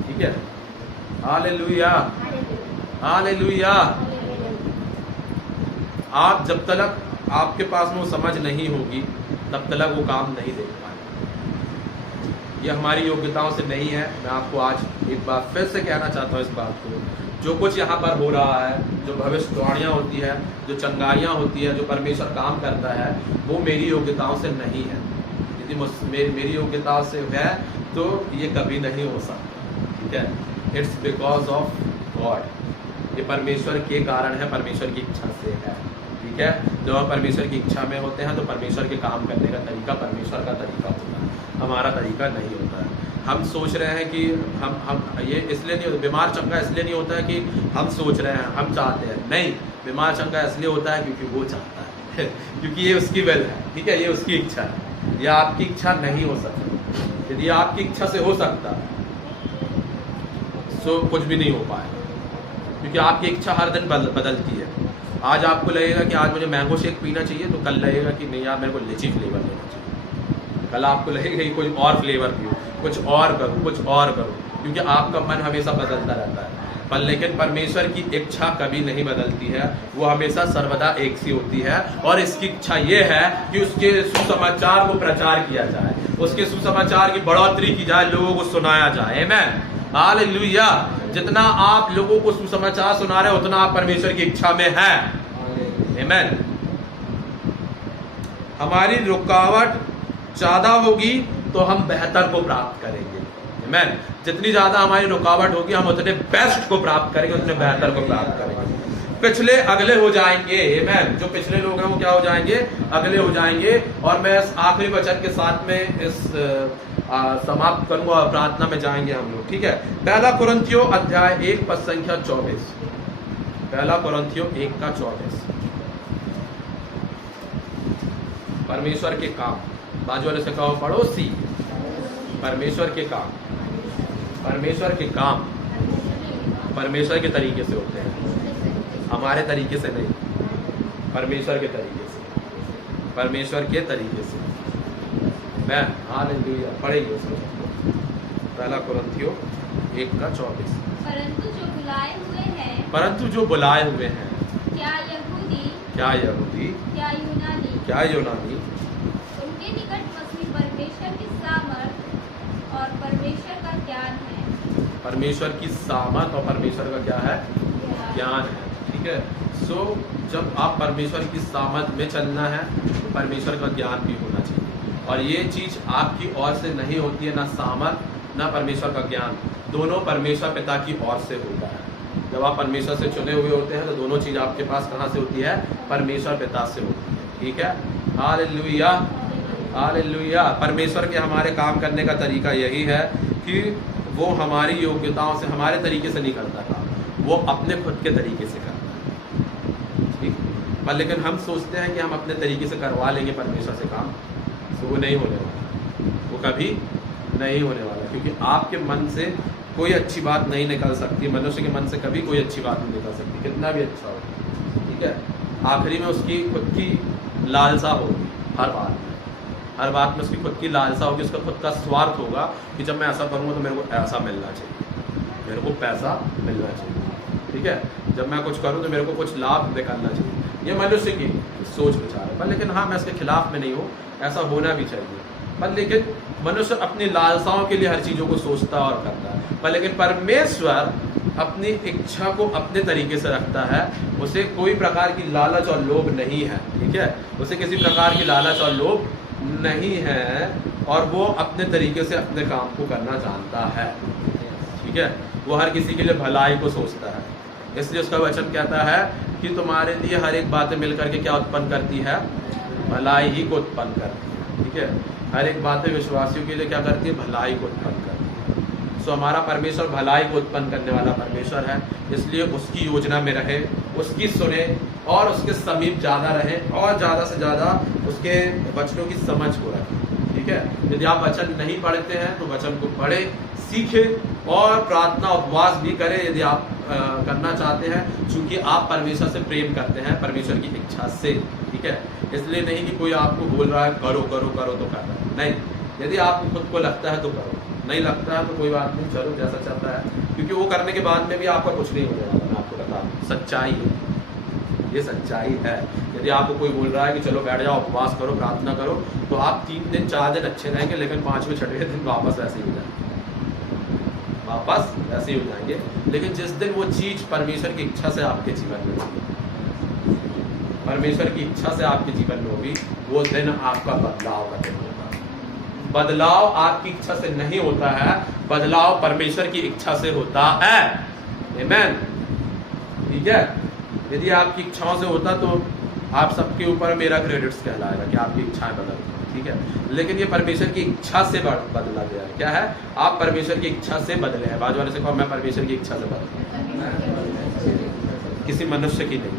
ठीक है। Hallelujah, hallelujah. आप जब तक आपके पास में वो समझ नहीं होगी तब तक वो काम नहीं देख पाएंगे। ये हमारी योग्यताओं से नहीं है। मैं आपको आज एक बार फिर से कहना चाहता हूँ इस बात को, जो कुछ यहाँ पर हो रहा है, जो भविष्यवाणियाँ होती है, जो चंगाइयाँ होती है, जो परमेश्वर काम करता है, वो मेरी योग्यताओं से नहीं है। यदि मेरी योग्यताओं से है तो ये कभी नहीं हो सकता, ठीक है। It's because of God. ये परमेश्वर के कारण है, परमेश्वर की इच्छा से है, ठीक है। जब हम परमेश्वर की इच्छा में होते हैं तो परमेश्वर के काम करने का तरीका परमेश्वर का तरीका होता है, हमारा तरीका नहीं होता है। हम सोच रहे हैं कि हम ये इसलिए नहीं होता, बीमार चंगा इसलिए नहीं होता है कि हम सोच रहे हैं, हम चाहते हैं, नहीं। बीमार चंगा इसलिए होता है क्योंकि वो चाहता है क्योंकि ये उसकी विल है, ठीक है, ये उसकी इच्छा है। यह आपकी इच्छा नहीं हो सकती। यदि आपकी इच्छा से हो सकता तो कुछ भी नहीं हो पाएगा, क्योंकि आपकी इच्छा हर दिन बदलती है। आज आपको लगेगा कि आज मुझे मैंगो शेक पीना चाहिए, तो कल लगेगा कि नहीं यार मेरे को लीची फ्लेवर लेना चाहिए, कल आपको लगेगा कि कोई और फ्लेवर पियो, कुछ और करो, कुछ और करो, क्योंकि आपका मन हमेशा बदलता रहता है। पर लेकिन परमेश्वर की इच्छा कभी नहीं बदलती है, वो हमेशा सर्वदा एक सी होती है, और इसकी इच्छा ये है कि उसके सुसमाचार को प्रचार किया जाए, उसके सुसमाचार की बढ़ोतरी की जाए, लोगों को सुनाया जाए। आमीन, हालेलुया। जितना आप लोगों को सुसमाचार सुना रहे हो उतना आप परमेश्वर की इच्छा में हैं। आमीन। हमारी रुकावट ज्यादा होगी तो हम बेहतर को प्राप्त करेंगे। आमीन। जितनी ज्यादा हमारी रुकावट होगी हम उतने बेस्ट को प्राप्त करेंगे, उतने बेहतर को प्राप्त करेंगे। पिछले अगले हो जाएंगे। आमीन। जो पिछले लोग हैं वो क्या हो जाएंगे? अगले हो जाएंगे। और मैं इस आखिरी वचन के साथ में इस समाप्त करूंगा और प्रार्थना में जाएंगे हम लोग, ठीक है। पहला कुरिन्थियों अध्याय 1 पद संख्या 24। पहला कुरिन्थियों 1 का 24। परमेश्वर के काम, बाजू वाले से कहो पड़ोसी, परमेश्वर के काम, परमेश्वर के काम परमेश्वर के तरीके से होते हैं, हमारे तरीके से नहीं, परमेश्वर के तरीके से, परमेश्वर के तरीके से। मैं हालेलुया पढ़ेंगे उसको। पहला कुरिन्थियों 1 का 24। परंतु जो बुलाए हुए हैं, परंतु जो बुलाए हुए हैं, क्या यहूदी, क्या यहूदी, क्या यूनानी, क्या यूनानी, उनके निकट मसीह परमेश्वर की सामर्थ और परमेश्वर का ज्ञान है। परमेश्वर की सामर्थ और परमेश्वर का क्या है? ज्ञान है, ठीक है। सो जब आप परमेश्वर की सामर्थ में चलना है तो परमेश्वर का ज्ञान भी होना चाहिए, और ये चीज आपकी ओर से नहीं होती है, ना सामर्थ ना परमेश्वर का ज्ञान, दोनों परमेश्वर पिता की ओर से होता है। जब आप परमेश्वर से चुने हुए होते हैं तो दोनों चीज आपके पास कहाँ से होती है? परमेश्वर पिता से होती है, ठीक है। Hallelujah, hallelujah. परमेश्वर के हमारे काम करने का तरीका यही है कि वो हमारी योग्यताओं से, हमारे तरीके से नहीं करता काम, वो अपने खुद के तरीके से करता है, ठीक। पर लेकिन हम सोचते हैं कि हम अपने तरीके से करवा लेंगे परमेश्वर से काम, तो वो नहीं होने वाला, वो कभी नहीं होने वाला, क्योंकि आपके मन से कोई अच्छी बात नहीं निकल सकती, मनुष्य के मन से कभी कोई अच्छी बात नहीं निकल सकती, कितना भी अच्छा हो, ठीक है। आखिरी में उसकी खुद की लालसा होगी, हर बात में उसकी खुद की लालसा होगी, उसका खुद का स्वार्थ होगा कि जब मैं ऐसा करूँगा तो मेरे को ऐसा मिलना चाहिए, मेरे को पैसा मिलना चाहिए, ठीक है। जब मैं कुछ करूँ तो मेरे को कुछ लाभ निकालना चाहिए। ये मनुष्य की सोच विचार है, पर लेकिन हाँ मैं इसके खिलाफ में नहीं हूँ, ऐसा होना भी चाहिए। पर लेकिन मनुष्य अपनी लालसाओं के लिए हर चीज़ों को सोचता और करता है, पर लेकिन परमेश्वर अपनी इच्छा को अपने तरीके से रखता है, उसे कोई प्रकार की लालच और लोभ नहीं है, ठीक है। उसे किसी प्रकार की लालच और लोभ नहीं है, और वो अपने तरीके से अपने काम को करना जानता है, ठीक है। वो हर किसी के लिए भलाई को सोचता है, इसलिए उसका वचन कहता है कि तुम्हारे लिए हर एक बातें मिलकर के क्या उत्पन्न करती है? भलाई ही को उत्पन्न करती है, ठीक है। हर एक बातें विश्वासियों के लिए क्या करती है? भलाई को उत्पन्न करती है। सो हमारा परमेश्वर भलाई को उत्पन्न करने वाला परमेश्वर है, इसलिए उसकी योजना में रहे, उसकी सुने और उसके समीप ज़्यादा रहे, और ज़्यादा से ज़्यादा उसके वचनों की समझ को रखें, ठीक है। यदि आप वचन नहीं पढ़ते हैं तो वचन को पढ़े, सीखे और प्रार्थना उपवास भी करें यदि आप करना चाहते हैं, क्योंकि आप परमेश्वर से प्रेम करते हैं, परमेश्वर की इच्छा से, ठीक है। इसलिए नहीं कि कोई आपको बोल रहा है करो करो करो तो करना है, नहीं। यदि आपको खुद को लगता है तो करो, नहीं लगता है तो कोई बात नहीं, चलो जैसा चलता है, क्योंकि वो करने के बाद में भी आपका कुछ नहीं होने वाला। मैं आपको बता दूं, सच्चाई है, ये सच्चाई है। यदि आपको कोई बोल रहा है कि चलो बैठ जाओ उपवास करो प्रार्थना करो, तो आप 3 दिन 4 दिन अच्छे रहेंगे, लेकिन 5वें 6वें दिन वापस ऐसे ही हो जाएंगे, वापस ऐसे ही हो जाएंगे। लेकिन जिस दिन वो चीज परमेश्वर की इच्छा से आपके जीवन में होगी, परमेश्वर की इच्छा से आपके जीवन में होगी, वो दिन आपका बदलाव का दिन होगा। बदलाव आपकी इच्छा से नहीं होता है, बदलाव परमेश्वर की इच्छा से होता है। आमीन, ठीक है। यदि आपकी इच्छाओं से होता तो आप सबके ऊपर मेरा क्रेडिट्स कहलाएगा कि आपकी इच्छाएं बदल, ठीक है। लेकिन ये परमेश्वर की इच्छा से बदला गया है। क्या है? आप परमेश्वर की इच्छा से बदले हैं। बाजू वाले से कहो मैं परमेश्वर की इच्छा से बदला, किसी मनुष्य की नहीं।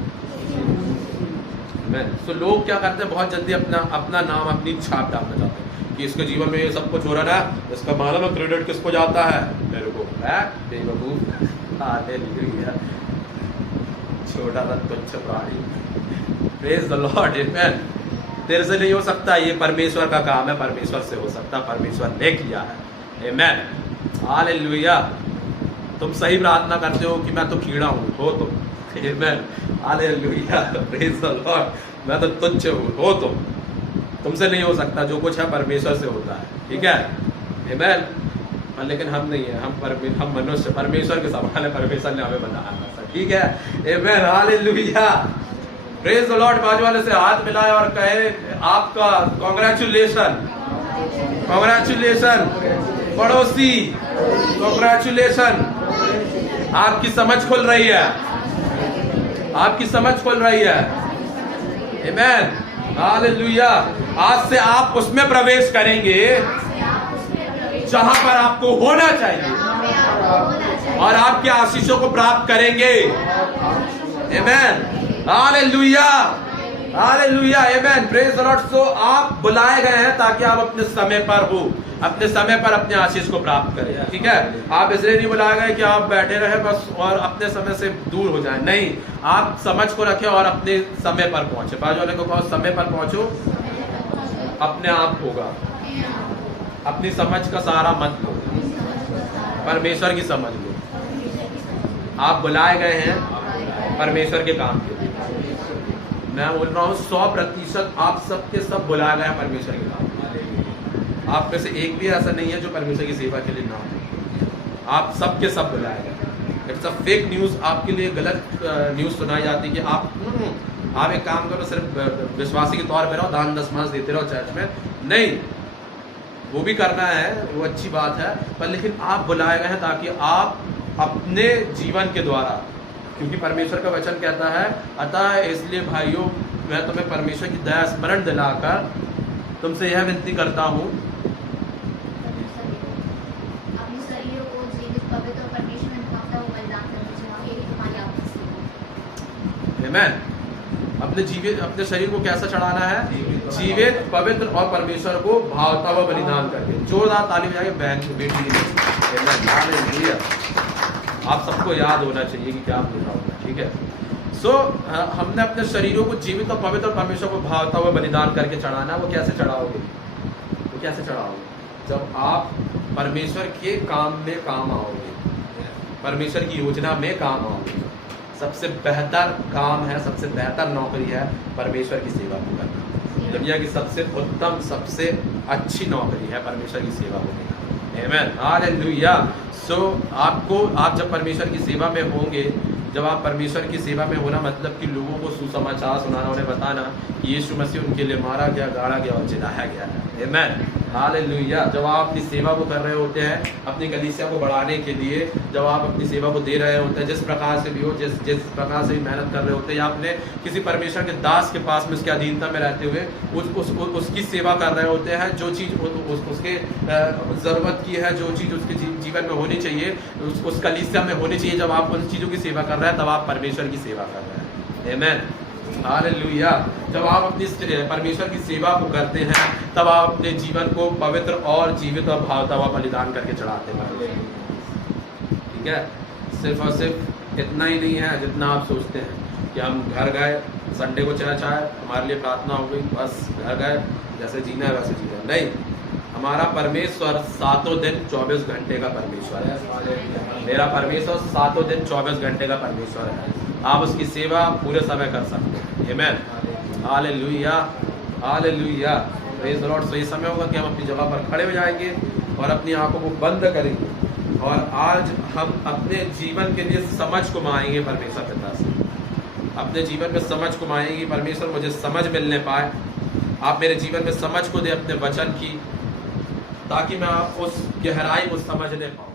तो लोग क्या करते हैं, बहुत जल्दी अपना नाम अपनी छाप डालना चाहते हैं कि इसके जीवन में ये सब कुछ हो रहा है, इसका मालूम है क्रेडिट किसको जाता है? मेरे को। बेवकूफ। छोटा सा तुच्छ प्राणी। प्रेज द लॉर्ड, आमेन। तेरे से नहीं हो सकता, ये परमेश्वर का काम है, परमेश्वर से हो सकता, परमेश्वर ने किया है, आमेन, हालेलुया। तुम सही प्रार्थना करते हो कि मैं तो कीड़ा हूँ, हो तुम, आमेन, हालेलुया, प्रेज द लॉर्ड। मैं तो तुच्छ हूँ, हो तुमसे नहीं हो सकता, जो कुछ है परमेश्वर से होता है, ठीक है, आमेन। लेकिन हम नहीं है, हम मनुष्य, परमेश्वर के समान है, परमेश्वर ने हमें बनाया, ठीक है, amen, hallelujah, praise the Lord. बाजू वाले से हाथ मिलाए और कहे आपका कॉन्ग्रेचुलेशन, कॉन्ग्रेचुलेशन पड़ोसी, कॉन्ग्रेचुलेशन, आपकी समझ खुल रही है, आपकी समझ खुल रही है, आमेन, हालेलुया। आज से आप उसमें प्रवेश करेंगे जहां पर आपको होना चाहिए और आपके आशीषों को प्राप्त करेंगे, amen, hallelujah, hallelujah, amen, praise the Lord. So आप बुलाए गए हैं ताकि आप अपने समय पर हो, अपने समय पर अपने आशीष को प्राप्त करें, ठीक है। आप इसलिए नहीं बुलाए गए कि आप बैठे रहे बस और अपने समय से दूर हो जाएं, नहीं, आप समझ को रखें और अपने समय पर पहुंचे। बाजू वाले को कहो समय पर पहुंचो, अपने आप होगा, अपनी समझ का सहारा मत लो, परमेश्वर की समझ लो। आप बुलाए गए हैं परमेश्वर के काम के लिए। मैं बोल रहा हूँ 100% आप सबके सब बुलाए गए हैं परमेश्वर के काम। आप में से एक भी ऐसा नहीं है जो परमेश्वर की सेवा के लिए ना हो। आप सबके सब बुलाए गए। इट्स अ फेक न्यूज, आपके लिए गलत न्यूज सुनाई जाती है कि आप एक काम करो, सिर्फ विश्वासी के तौर पर रहो, दान दशमांश देते रहो चर्च में, नहीं, वो भी करना है, वो अच्छी बात है, पर लेकिन आप बुलाए गए हैं ताकि आप अपने जीवन के द्वारा, क्योंकि परमेश्वर का वचन कहता है, अतः इसलिए भाइयों मैं तुम्हें परमेश्वर की दया स्मरण दिलाकर तुमसे यह विनती करता हूँ, आमेन। अपने शरीर को कैसा चढ़ाना है? जीवित, पवित्र और परमेश्वर को भावता हुआ बलिदान करके। जोरदार ताली बजाके बहन बेटी, आप सबको याद होना चाहिए कि क्या बोलना होगा, ठीक है। सो हमने अपने शरीरों को जीवित और पवित्र और परमेश्वर को भावता हुआ बलिदान करके चढ़ाना। वो कैसे चढ़ाओगे? वो कैसे चढ़ाओगे? जब आप परमेश्वर के काम में काम आओगे, परमेश्वर की योजना में काम आओगे। सबसे बेहतर काम है, सबसे बेहतर नौकरी है परमेश्वर की सेवा को करना। दुनिया की सबसे उत्तम, सबसे अच्छी नौकरी है परमेश्वर की सेवा को करना, आमेन, हालेलुया। सो आप जब परमेश्वर की सेवा में होंगे, जब आप परमेश्वर की सेवा में होना मतलब कि लोगों को सुसमाचार सुनाना, उन्हें बताना कि यीशु मसीह उनके लिए मारा गया, गाड़ा गया और जिलाया गया है, आमेन, हालेलुया। जब आप अपनी सेवा को कर रहे होते हैं, अपनी कलीसिया को बढ़ाने के लिए, जब आप अपनी सेवा को दे रहे होते हैं, जिस प्रकार से भी हो, जिस प्रकार से भी मेहनत कर रहे होते हैं, या आपने किसी परमेश्वर के दास के पास में उसकी अधीनता में रहते हुए उसकी सेवा कर रहे होते हैं, जो चीज़ उसके ज़रूरत की है, जो चीज़ उसके जीवन में होनी चाहिए, उस कलीसिया में होनी चाहिए, जब आप उन चीज़ों की सेवा कर रहे हैं, तब आप परमेश्वर की सेवा कर रहे हैं, आमेन, हालेलुया। जब आप अपनी परमेश्वर की सेवा को करते हैं, तब आप अपने जीवन को पवित्र और जीवित और भावता हुआ बलिदान करके चढ़ाते हैं, ठीक है। सिर्फ और सिर्फ इतना ही नहीं है जितना आप सोचते हैं कि हम घर गए, संडे को चर्च आए, हमारे लिए प्रार्थना हो गई, बस घर गए, जैसे जीना है वैसे जीना, नहीं। हमारा परमेश्वर 7 दिन 24 घंटे का परमेश्वर है। मेरा परमेश्वर 7 दिन 24 घंटे का परमेश्वर है। आप उसकी सेवा पूरे समय कर सकते हैं, amen, hallelujah, hallelujah, praise the Lord. So ये समय होगा कि हम अपनी जगह पर खड़े हो जाएंगे और अपनी आंखों को बंद करेंगे और आज हम अपने जीवन के लिए समझ को मांगेंगे परमेश्वर पिता से। अपने जीवन में समझ को मांगेंगे, परमेश्वर मुझे समझ मिलने पाए, आप मेरे जीवन में समझ को दे अपने वचन की, ताकि मैं उस गहराई को समझने पाऊँ।